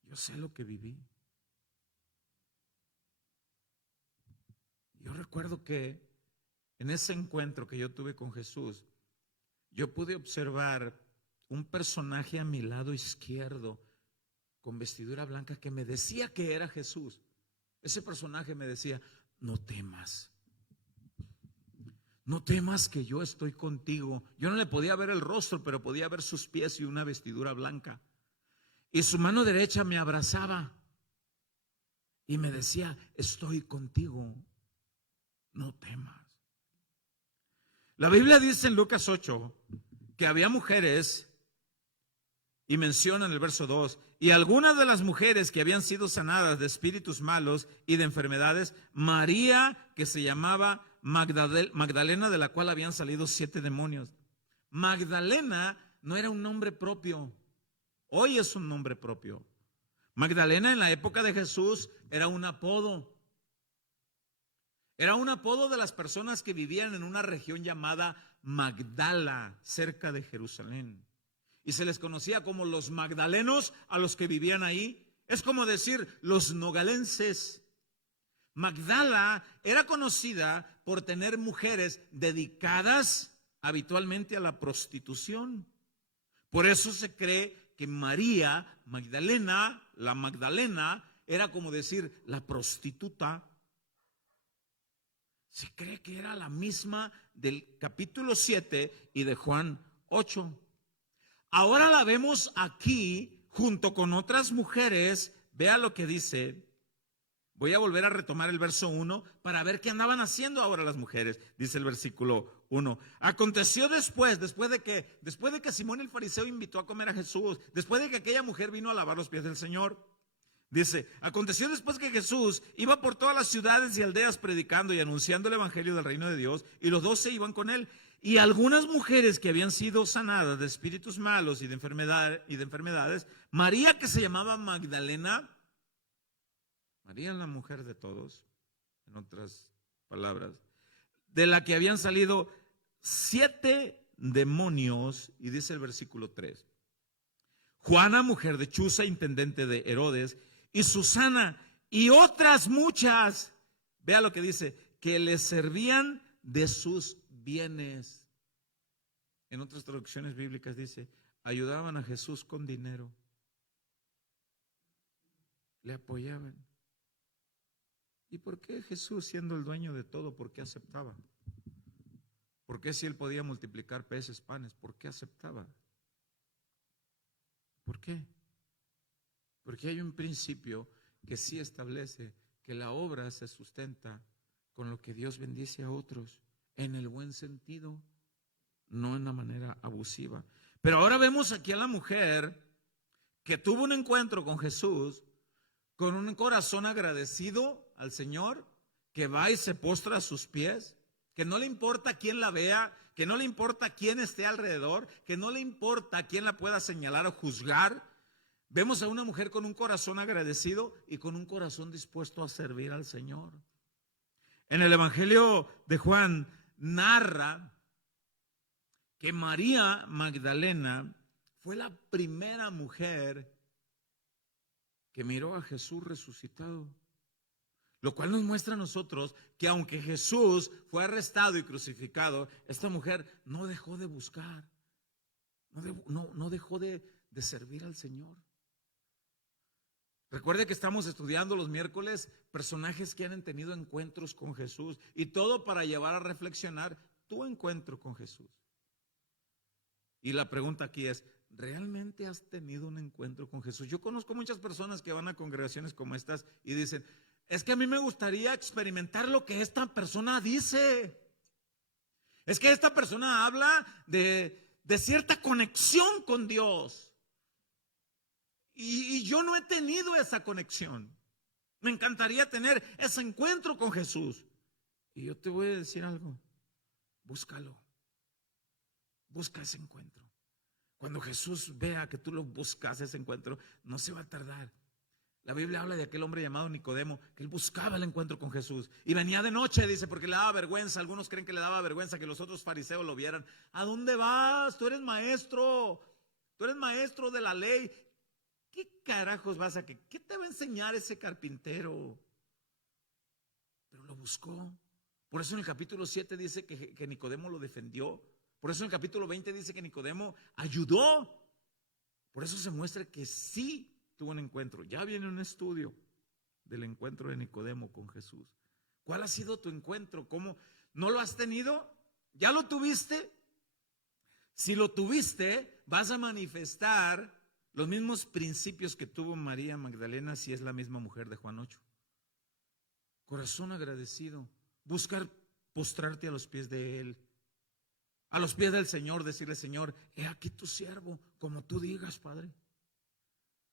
yo sé lo que viví. Yo recuerdo que en ese encuentro que yo tuve con Jesús, yo pude observar un personaje a mi lado izquierdo con vestidura blanca que me decía que era Jesús. Ese personaje me decía, no temas. No temas que yo estoy contigo. Yo no le podía ver el rostro, pero podía ver sus pies y una vestidura blanca. Y su mano derecha me abrazaba y me decía, estoy contigo, no temas. La Biblia dice en Lucas 8 que había mujeres, y menciona en el verso 2, y algunas de las mujeres que habían sido sanadas de espíritus malos y de enfermedades, María, que se llamaba Magdalena, de la cual habían salido 7 demonios. Magdalena no era un nombre propio, hoy es un nombre propio. Magdalena en la época de Jesús era un apodo. Era un apodo de las personas que vivían en una región llamada Magdala, cerca de Jerusalén. Y se les conocía como los magdalenos a los que vivían ahí. Es como decir los nogalenses. Magdala era conocida por tener mujeres dedicadas habitualmente a la prostitución. Por eso se cree que María Magdalena, la Magdalena, era como decir la prostituta. Se cree que era la misma del capítulo 7 y de Juan 8. Ahora la vemos aquí junto con otras mujeres. Vea lo que dice. Voy a volver a retomar el verso 1 para ver qué andaban haciendo ahora las mujeres. Dice el versículo 1. Aconteció después de que Simón el fariseo invitó a comer a Jesús, después de que aquella mujer vino a lavar los pies del Señor. Dice, aconteció después que Jesús iba por todas las ciudades y aldeas predicando y anunciando el evangelio del reino de Dios, y los 12 iban con él. Y algunas mujeres que habían sido sanadas de espíritus malos y de enfermedades, María, que se llamaba Magdalena, María la mujer de todos, en otras palabras, de la que habían salido 7 demonios, y dice el versículo 3. Juana, mujer de Chuza, intendente de Herodes, y Susana, y otras muchas, vea lo que dice, que le servían de sus bienes. En otras traducciones bíblicas dice, ayudaban a Jesús con dinero, le apoyaban. ¿Y por qué Jesús, siendo el dueño de todo, por qué aceptaba? ¿Por qué si él podía multiplicar peces, panes, por qué aceptaba? ¿Por qué? Porque hay un principio que sí establece que la obra se sustenta con lo que Dios bendice a otros, en el buen sentido, no en la manera abusiva. Pero ahora vemos aquí a la mujer que tuvo un encuentro con Jesús, con un corazón agradecido al Señor, que va y se postra a sus pies, que no le importa quién la vea, que no le importa quién esté alrededor, que no le importa quién la pueda señalar o juzgar. Vemos a una mujer con un corazón agradecido y con un corazón dispuesto a servir al Señor. En el Evangelio de Juan narra que María Magdalena fue la primera mujer que miró a Jesús resucitado. Lo cual nos muestra a nosotros que aunque Jesús fue arrestado y crucificado, esta mujer no dejó de buscar, no dejó de servir al Señor. Recuerde que estamos estudiando los miércoles personajes que han tenido encuentros con Jesús, y todo para llevar a reflexionar tu encuentro con Jesús. Y la pregunta aquí es, ¿realmente has tenido un encuentro con Jesús? Yo conozco muchas personas que van a congregaciones como estas y dicen, es que a mí me gustaría experimentar lo que esta persona dice. Es que esta persona habla de cierta conexión con Dios. Y yo no he tenido esa conexión. Me encantaría tener ese encuentro con Jesús. Y yo te voy a decir algo, búscalo. Busca ese encuentro. Cuando Jesús vea que tú lo buscas, ese encuentro, no se va a tardar. La Biblia habla de aquel hombre llamado Nicodemo, que él buscaba el encuentro con Jesús. Y venía de noche, dice, porque le daba vergüenza. Algunos creen que le daba vergüenza que los otros fariseos lo vieran. ¿A dónde vas? Tú eres maestro. Tú eres maestro de la ley. ¿Qué carajos vas a que? ¿Qué te va a enseñar ese carpintero? Pero lo buscó. Por eso en el capítulo 7 dice que Nicodemo lo defendió. Por eso en el capítulo 20 dice que Nicodemo ayudó. Por eso se muestra que sí tuvo un encuentro. Ya viene un estudio del encuentro de Nicodemo con Jesús. ¿Cuál ha sido tu encuentro? ¿Cómo? ¿No lo has tenido? ¿Ya lo tuviste? Si lo tuviste, vas a manifestar los mismos principios que tuvo María Magdalena, si es la misma mujer de Juan 8. Corazón agradecido, buscar postrarte a los pies de Él, a los pies del Señor, decirle, Señor, he aquí tu siervo, como tú digas, Padre.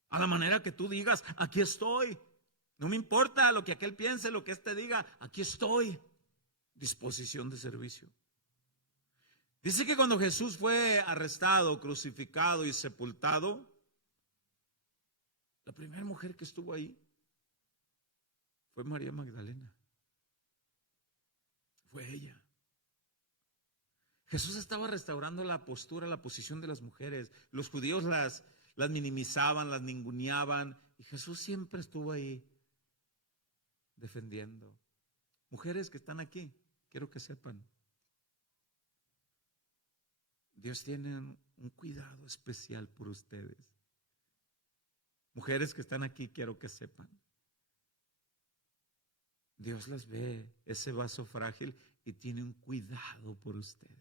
A la manera que tú digas, aquí estoy. No me importa lo que aquel piense, lo que éste diga, aquí estoy. Disposición de servicio. Dice que cuando Jesús fue arrestado, crucificado y sepultado, la primera mujer que estuvo ahí fue María Magdalena. Fue ella. Jesús estaba restaurando la postura, la posición de las mujeres. Los judíos las minimizaban, las ninguneaban, y Jesús siempre estuvo ahí defendiendo. Mujeres que están aquí, quiero que sepan, Dios tiene un cuidado especial por ustedes. Mujeres que están aquí, quiero que sepan, Dios las ve, ese vaso frágil, y tiene un cuidado por ustedes.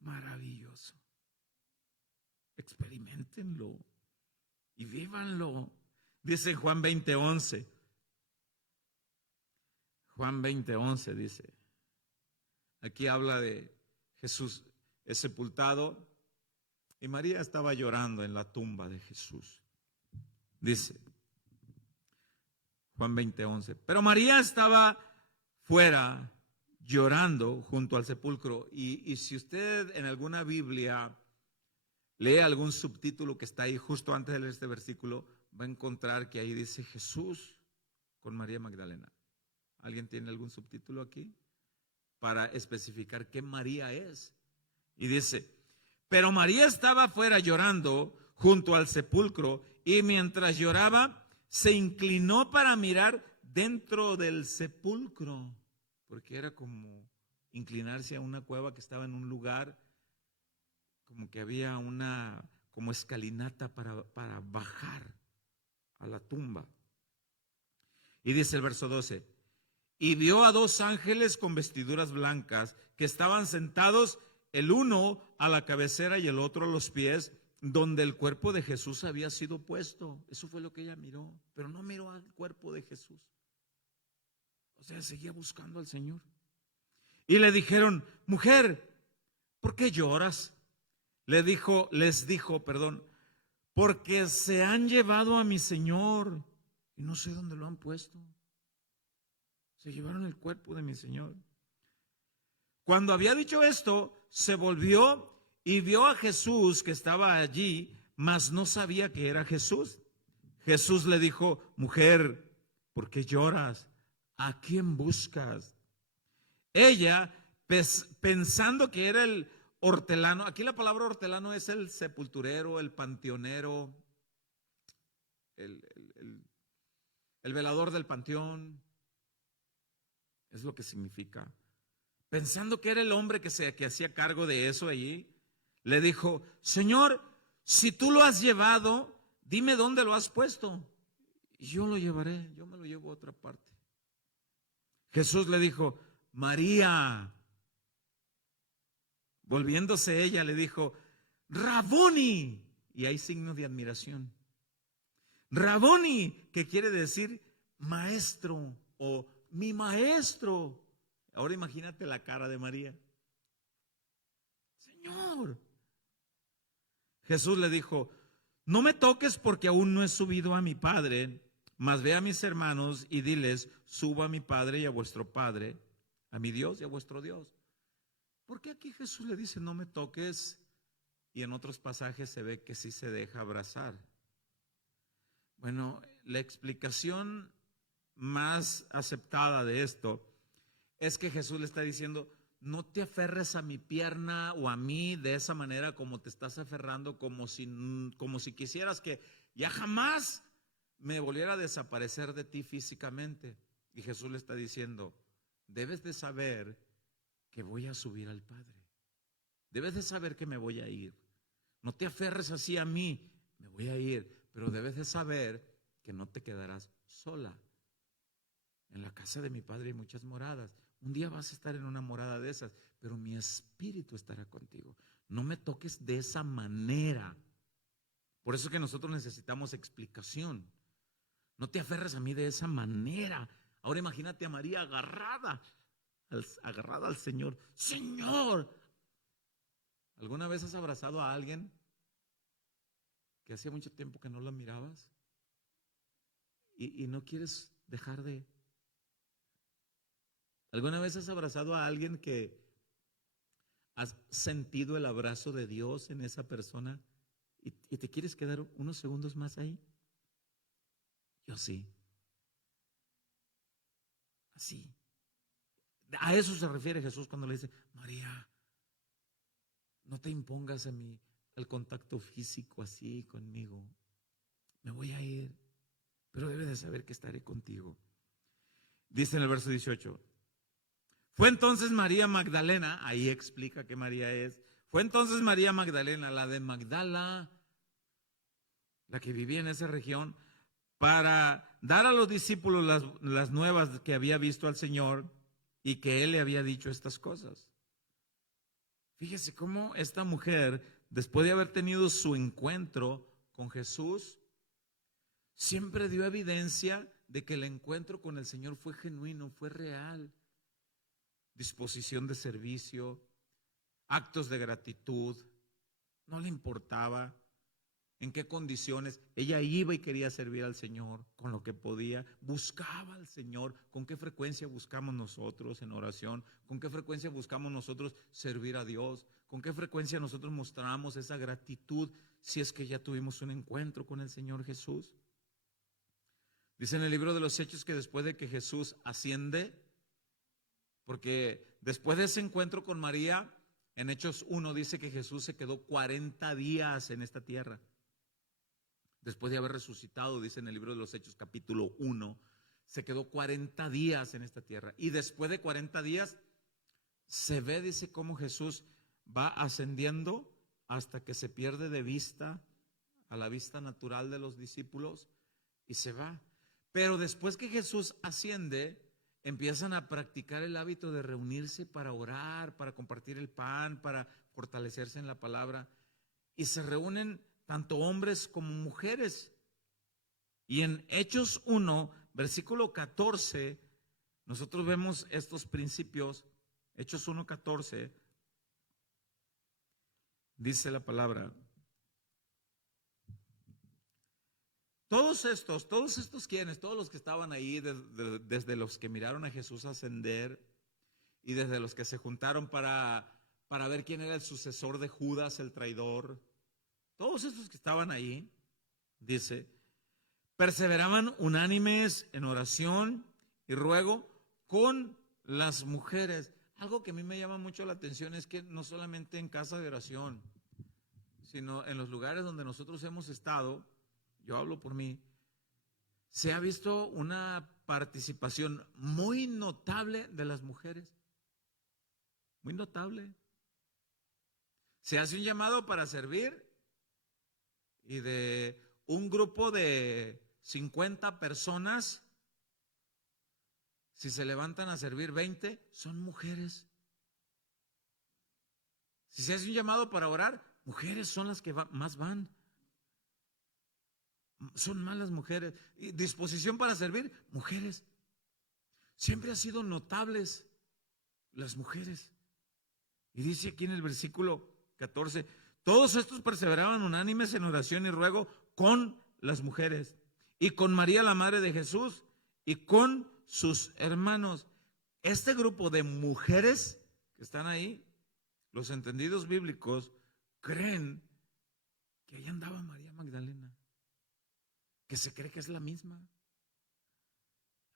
Maravilloso. Experiméntenlo y vívanlo. Dice Juan 20:11. Juan 20:11 dice. Aquí habla de Jesús es sepultado y María estaba llorando en la tumba de Jesús. Dice Juan 20:11. Pero María estaba fuera llorando junto al sepulcro. Y si usted en alguna Biblia lee algún subtítulo que está ahí justo antes de leer este versículo, va a encontrar que ahí dice Jesús con María Magdalena. ¿Alguien tiene algún subtítulo aquí? Para especificar qué María es. Y dice, pero María estaba afuera llorando junto al sepulcro, y mientras lloraba, se inclinó para mirar dentro del sepulcro, porque era como inclinarse a una cueva que estaba en un lugar, como que había una como escalinata para bajar a la tumba. Y dice el verso 12, y vio a dos ángeles con vestiduras blancas que estaban sentados, el uno a la cabecera y el otro a los pies, donde el cuerpo de Jesús había sido puesto. Eso fue lo que ella miró, pero no miró al cuerpo de Jesús. O sea, seguía buscando al Señor. Y le dijeron, mujer, ¿por qué lloras? Les dijo, porque se han llevado a mi Señor y no sé dónde lo han puesto. Se llevaron el cuerpo de mi Señor. Cuando había dicho esto, se volvió y vio a Jesús que estaba allí, mas no sabía que era Jesús. Jesús le dijo: mujer, ¿por qué lloras? ¿A quién buscas? Ella, pensando que era el hortelano, aquí la palabra hortelano es el sepulturero, el panteonero, el, el- el velador del panteón, es lo que significa. Pensando que era el hombre que hacía cargo de eso allí, le dijo: Señor, si tú lo has llevado, dime dónde lo has puesto y yo lo llevaré, yo me lo llevo a otra parte. Jesús le dijo: María. Volviéndose ella le dijo: Raboni, y hay signos de admiración. Raboni, que quiere decir maestro o mi maestro. Ahora imagínate la cara de María. Señor. Jesús le dijo: no me toques porque aún no he subido a mi Padre, mas ve a mis hermanos y diles: subo a mi Padre y a vuestro Padre, a mi Dios y a vuestro Dios. ¿Por qué aquí Jesús le dice no me toques y en otros pasajes se ve que sí se deja abrazar? Bueno, la explicación más aceptada de esto es que Jesús le está diciendo: no te aferres a mi pierna o a mí de esa manera como te estás aferrando, como si quisieras que ya jamás me volviera a desaparecer de ti físicamente. Y Jesús le está diciendo: debes de saber que voy a subir al Padre. Debes de saber que me voy a ir. No te aferres así a mí, me voy a ir, pero debes de saber que no te quedarás sola. En la casa de mi Padre hay muchas moradas. Un día vas a estar en una morada de esas, pero mi espíritu estará contigo. No me toques de esa manera. Por eso es que nosotros necesitamos explicación. No te aferres a mí de esa manera. Ahora imagínate a María agarrada al Señor. Señor, ¿alguna vez has abrazado a alguien que hacía mucho tiempo que no la mirabas y no quieres dejar de? ¿Alguna vez has abrazado a alguien que has sentido el abrazo de Dios en esa persona y te quieres quedar unos segundos más ahí? Yo sí. Así. A eso se refiere Jesús cuando le dice: María, no te impongas a mí el contacto físico así conmigo. Me voy a ir, pero debes de saber que estaré contigo. Dice en el verso 18: fue entonces María Magdalena, ahí explica que María es. Fue entonces María Magdalena, la de Magdala, la que vivía en esa región, para dar a los discípulos las nuevas que había visto al Señor y que Él le había dicho estas cosas. Fíjese cómo esta mujer, después de haber tenido su encuentro con Jesús, siempre dio evidencia de que el encuentro con el Señor fue genuino, fue real. Disposición de servicio, actos de gratitud, no le importaba en qué condiciones. Ella iba y quería servir al Señor con lo que podía, buscaba al Señor. ¿Con qué frecuencia buscamos nosotros en oración? ¿Con qué frecuencia buscamos nosotros servir a Dios? ¿Con qué frecuencia nosotros mostramos esa gratitud si es que ya tuvimos un encuentro con el Señor Jesús? Dice en el libro de los Hechos que después de que Jesús asciende, porque después de ese encuentro con María, en Hechos 1 dice que Jesús se quedó 40 días en esta tierra. Después de haber resucitado, dice en el libro de los Hechos capítulo 1, se quedó 40 días en esta tierra. Y después de 40 días se ve, dice, cómo Jesús va ascendiendo hasta que se pierde de vista, a la vista natural de los discípulos, y se va. Pero después que Jesús asciende, empiezan a practicar el hábito de reunirse para orar, para compartir el pan, para fortalecerse en la palabra. Y se reúnen tanto hombres como mujeres. Y en Hechos 1, versículo 14, nosotros vemos estos principios. Hechos 1, 14, dice la palabra: Todos estos quienes, todos los que estaban ahí, desde los que miraron a Jesús ascender y desde los que se juntaron para ver quién era el sucesor de Judas, el traidor, todos estos que estaban ahí, dice, perseveraban unánimes en oración y ruego con las mujeres. Algo que a mí me llama mucho la atención es que no solamente en casa de oración, sino en los lugares donde nosotros hemos estado, yo hablo por mí, se ha visto una participación muy notable de las mujeres, muy notable. Se hace un llamado para servir y de un grupo de 50 personas, si se levantan a servir 20, son mujeres. Si se hace un llamado para orar, mujeres son las que más van. Son más las mujeres. Y disposición para servir, mujeres. Siempre han sido notables las mujeres. Y dice aquí en el versículo 14, todos estos perseveraban unánimes en oración y ruego con las mujeres y con María la madre de Jesús y con sus hermanos. Este grupo de mujeres que están ahí, los entendidos bíblicos creen que ahí andaba María Magdalena, que se cree que es la misma.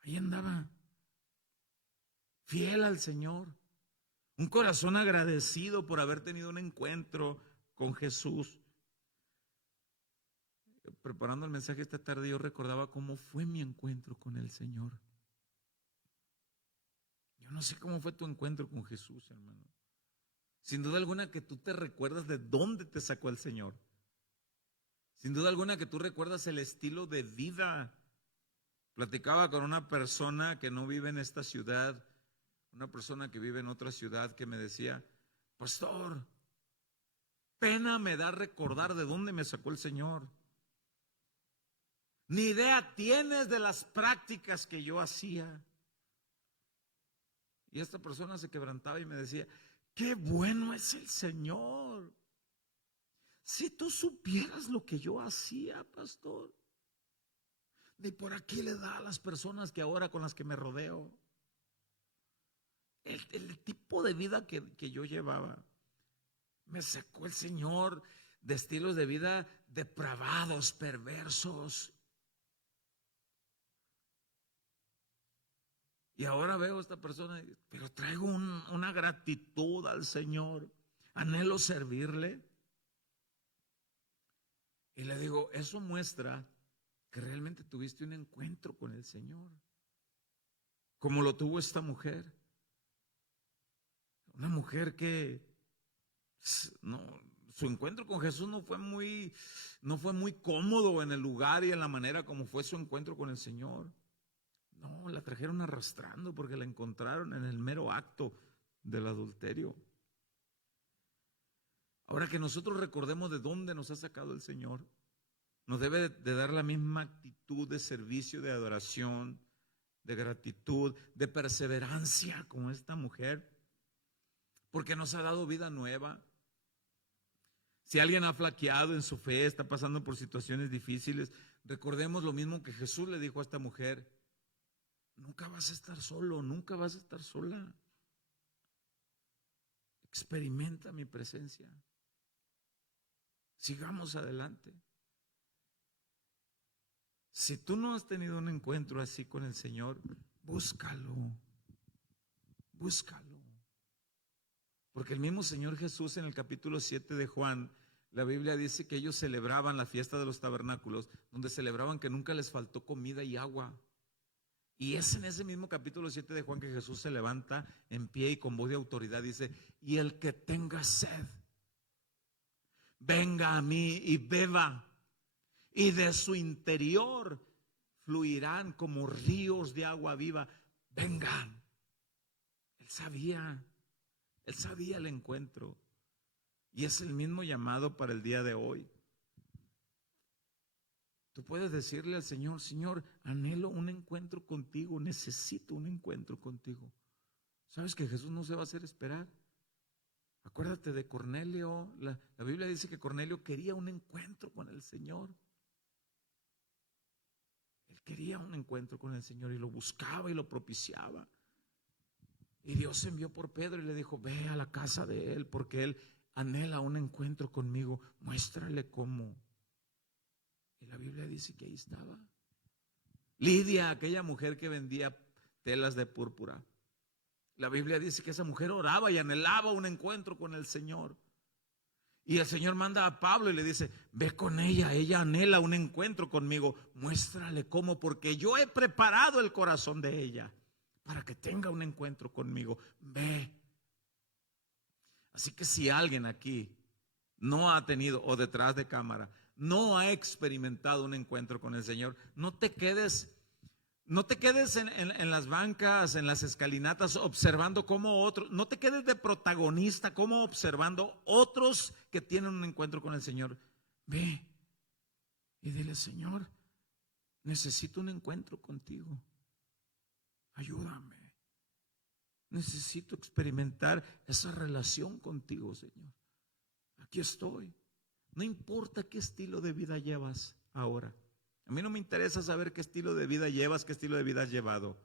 Ahí andaba, fiel al Señor, un corazón agradecido por haber tenido un encuentro con Jesús. Preparando el mensaje esta tarde, yo recordaba cómo fue mi encuentro con el Señor. Yo no sé cómo fue tu encuentro con Jesús, hermano. Sin duda alguna que tú te recuerdas de dónde te sacó el Señor. Sin duda alguna que tú recuerdas el estilo de vida. Platicaba con una persona que no vive en esta ciudad, una persona que vive en otra ciudad, que me decía, pastor, pena me da recordar de dónde me sacó el Señor. Ni idea tienes de las prácticas que yo hacía. Y esta persona se quebrantaba y me decía, qué bueno es el Señor. Si tú supieras lo que yo hacía, pastor, de por aquí le da a las personas que ahora con las que me rodeo. El tipo de vida que yo llevaba, me sacó el Señor de estilos de vida depravados, perversos. Y ahora veo a esta persona, pero traigo una gratitud al Señor, anhelo servirle. Y le digo, eso muestra que realmente tuviste un encuentro con el Señor, como lo tuvo esta mujer. Una mujer que su encuentro con Jesús no fue muy cómodo en el lugar y en la manera como fue su encuentro con el Señor. No, la trajeron arrastrando porque la encontraron en el mero acto del adulterio. Ahora que nosotros recordemos de dónde nos ha sacado el Señor, nos debe de dar la misma actitud de servicio, de adoración, de gratitud, de perseverancia como esta mujer, porque nos ha dado vida nueva. Si alguien ha flaqueado en su fe, está pasando por situaciones difíciles, recordemos lo mismo que Jesús le dijo a esta mujer: nunca vas a estar solo, nunca vas a estar sola. Experimenta mi presencia. Sigamos adelante. Si tú no has tenido un encuentro así con el Señor, búscalo. Búscalo. Porque el mismo Señor Jesús, en el capítulo 7 de Juan, la Biblia dice que ellos celebraban la fiesta de los tabernáculos, donde celebraban que nunca les faltó comida y agua. Y es en ese mismo capítulo 7 de Juan que Jesús se levanta en pie y con voz de autoridad dice: y el que tenga sed, venga a mí y beba, y de su interior fluirán como ríos de agua viva. Vengan. Él sabía el encuentro, y es el mismo llamado para el día de hoy. Tú puedes decirle al Señor: Señor, anhelo un encuentro contigo, necesito un encuentro contigo. ¿Sabes que Jesús no se va a hacer esperar? Acuérdate de Cornelio. La Biblia dice que Cornelio quería un encuentro con el Señor. quería un encuentro con el Señor y lo buscaba y lo propiciaba. Y Dios envió por Pedro y le dijo: ve a la casa de él, porque él anhela un encuentro conmigo. Muéstrale cómo. Y la Biblia dice que ahí estaba Lidia, aquella mujer que vendía telas de púrpura. La Biblia dice que esa mujer oraba y anhelaba un encuentro con el Señor. Y el Señor manda a Pablo y le dice: ve con ella anhela un encuentro conmigo. Muéstrale cómo, porque yo he preparado el corazón de ella para que tenga un encuentro conmigo. Ve. Así que si alguien aquí no ha tenido, o detrás de cámara, no ha experimentado un encuentro con el Señor, no te quedes en las bancas, en las escalinatas, observando cómo otros, no te quedes de protagonista, como observando otros que tienen un encuentro con el Señor. Ve y dile: Señor, necesito un encuentro contigo. Ayúdame. Necesito experimentar esa relación contigo, Señor. Aquí estoy. No importa qué estilo de vida llevas ahora. A mí no me interesa saber qué estilo de vida llevas, qué estilo de vida has llevado.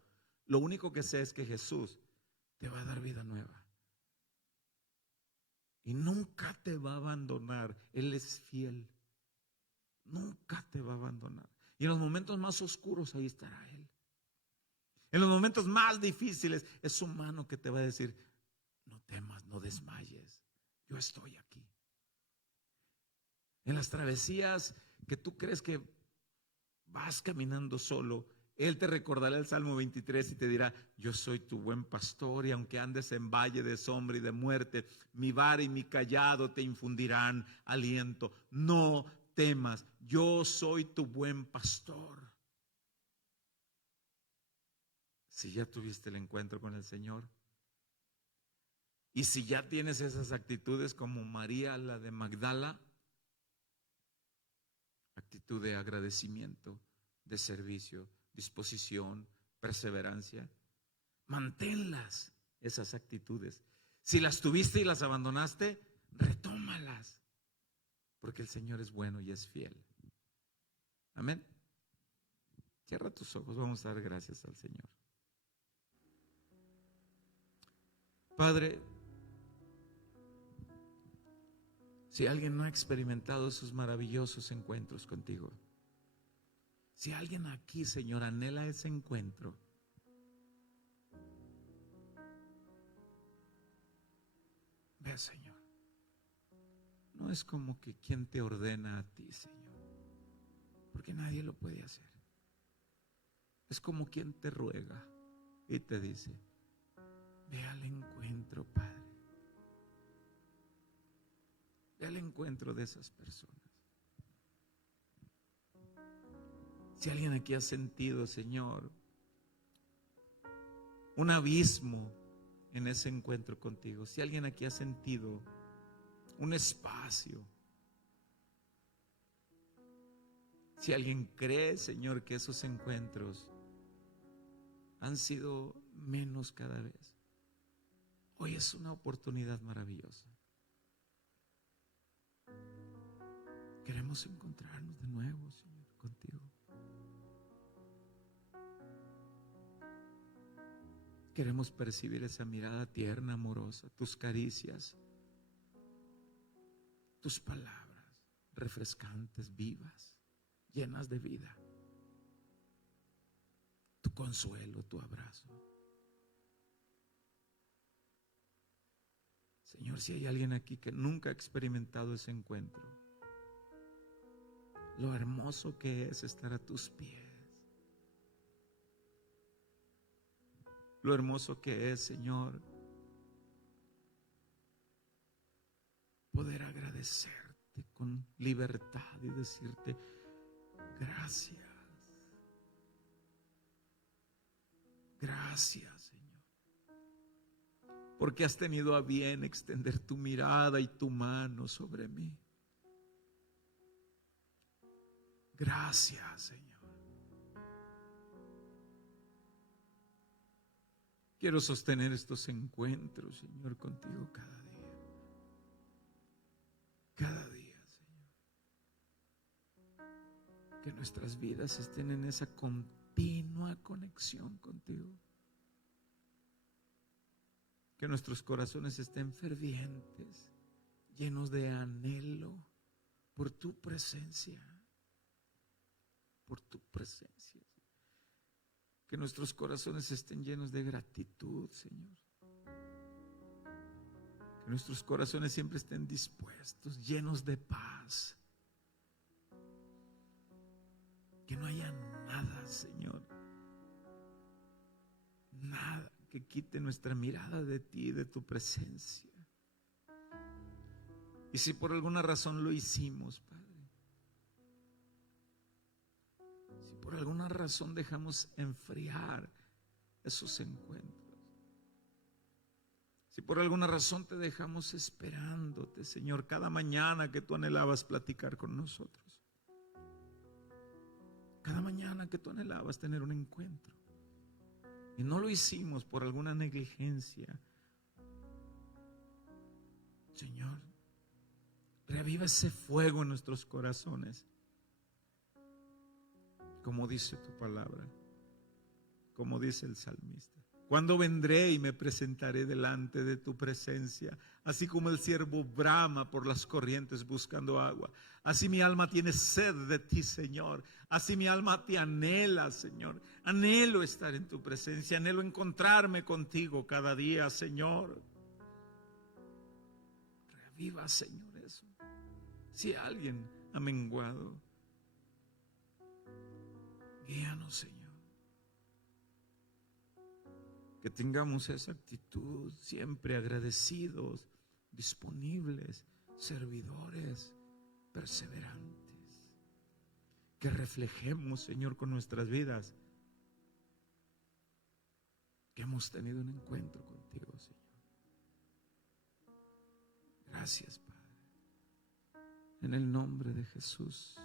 Lo único que sé es que Jesús te va a dar vida nueva. Y nunca te va a abandonar. Él es fiel. Nunca te va a abandonar. Y en los momentos más oscuros ahí estará Él. En los momentos más difíciles es su mano que te va a decir: no temas, no desmayes. Yo estoy aquí. En las travesías que tú crees que vas caminando solo, Él te recordará el Salmo 23 y te dirá: yo soy tu buen pastor, y aunque andes en valle de sombra y de muerte, mi vara y mi cayado te infundirán aliento. No temas, yo soy tu buen pastor. Si ya tuviste el encuentro con el Señor, y si ya tienes esas actitudes como María, la de Magdala, actitud de agradecimiento, de servicio, disposición, perseverancia, manténlas, esas actitudes. Si las tuviste y las abandonaste, retómalas, porque el Señor es bueno y es fiel. Amén. Cierra tus ojos, vamos a dar gracias al Señor. Padre, si alguien no ha experimentado esos maravillosos encuentros contigo, si alguien aquí, Señor, anhela ese encuentro, ve, Señor. No es como que quien te ordena a ti, Señor, porque nadie lo puede hacer. Es como quien te ruega y te dice: ve al encuentro, Padre. Ve al encuentro de esas personas. Si alguien aquí ha sentido, Señor, un abismo en ese encuentro contigo, si alguien aquí ha sentido un espacio, si alguien cree, Señor, que esos encuentros han sido menos cada vez, hoy es una oportunidad maravillosa. Queremos encontrarnos de nuevo, Señor, contigo. Queremos percibir esa mirada tierna, amorosa, tus caricias, tus palabras refrescantes, vivas, llenas de vida, tu consuelo, tu abrazo. Señor, si hay alguien aquí que nunca ha experimentado ese encuentro, lo hermoso que es estar a tus pies, lo hermoso que es, Señor, poder agradecerte con libertad y decirte: gracias, gracias, Señor, porque has tenido a bien extender tu mirada y tu mano sobre mí. Gracias, Señor. Quiero sostener estos encuentros, Señor, contigo cada día. Cada día, Señor. Que nuestras vidas estén en esa continua conexión contigo. Que nuestros corazones estén fervientes, llenos de anhelo por tu presencia. Por tu presencia. Que nuestros corazones estén llenos de gratitud, Señor. Que nuestros corazones siempre estén dispuestos, llenos de paz. Que no haya nada, Señor, nada que quite nuestra mirada de ti, de tu presencia. Y si por alguna razón lo hicimos, Padre, si por alguna razón dejamos enfriar esos encuentros, si por alguna razón te dejamos esperándote, Señor, cada mañana que tú anhelabas platicar con nosotros, cada mañana que tú anhelabas tener un encuentro, y no lo hicimos por alguna negligencia, Señor, reaviva ese fuego en nuestros corazones, como dice tu palabra, como dice el salmista. ¿Cuándo vendré y me presentaré delante de tu presencia? Así como el ciervo brama por las corrientes buscando agua, así mi alma tiene sed de ti, Señor. Así mi alma te anhela, Señor. Anhelo estar en tu presencia, anhelo encontrarme contigo cada día, Señor. Reaviva, Señor, eso. Si alguien ha menguado, guíanos, Señor. Que tengamos esa actitud, siempre agradecidos, disponibles, servidores, perseverantes. Que reflejemos, Señor, con nuestras vidas que hemos tenido un encuentro contigo, Señor. Gracias, Padre. En el nombre de Jesús.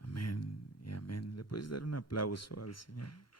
Amén y amén. ¿Le puedes dar un aplauso al Señor?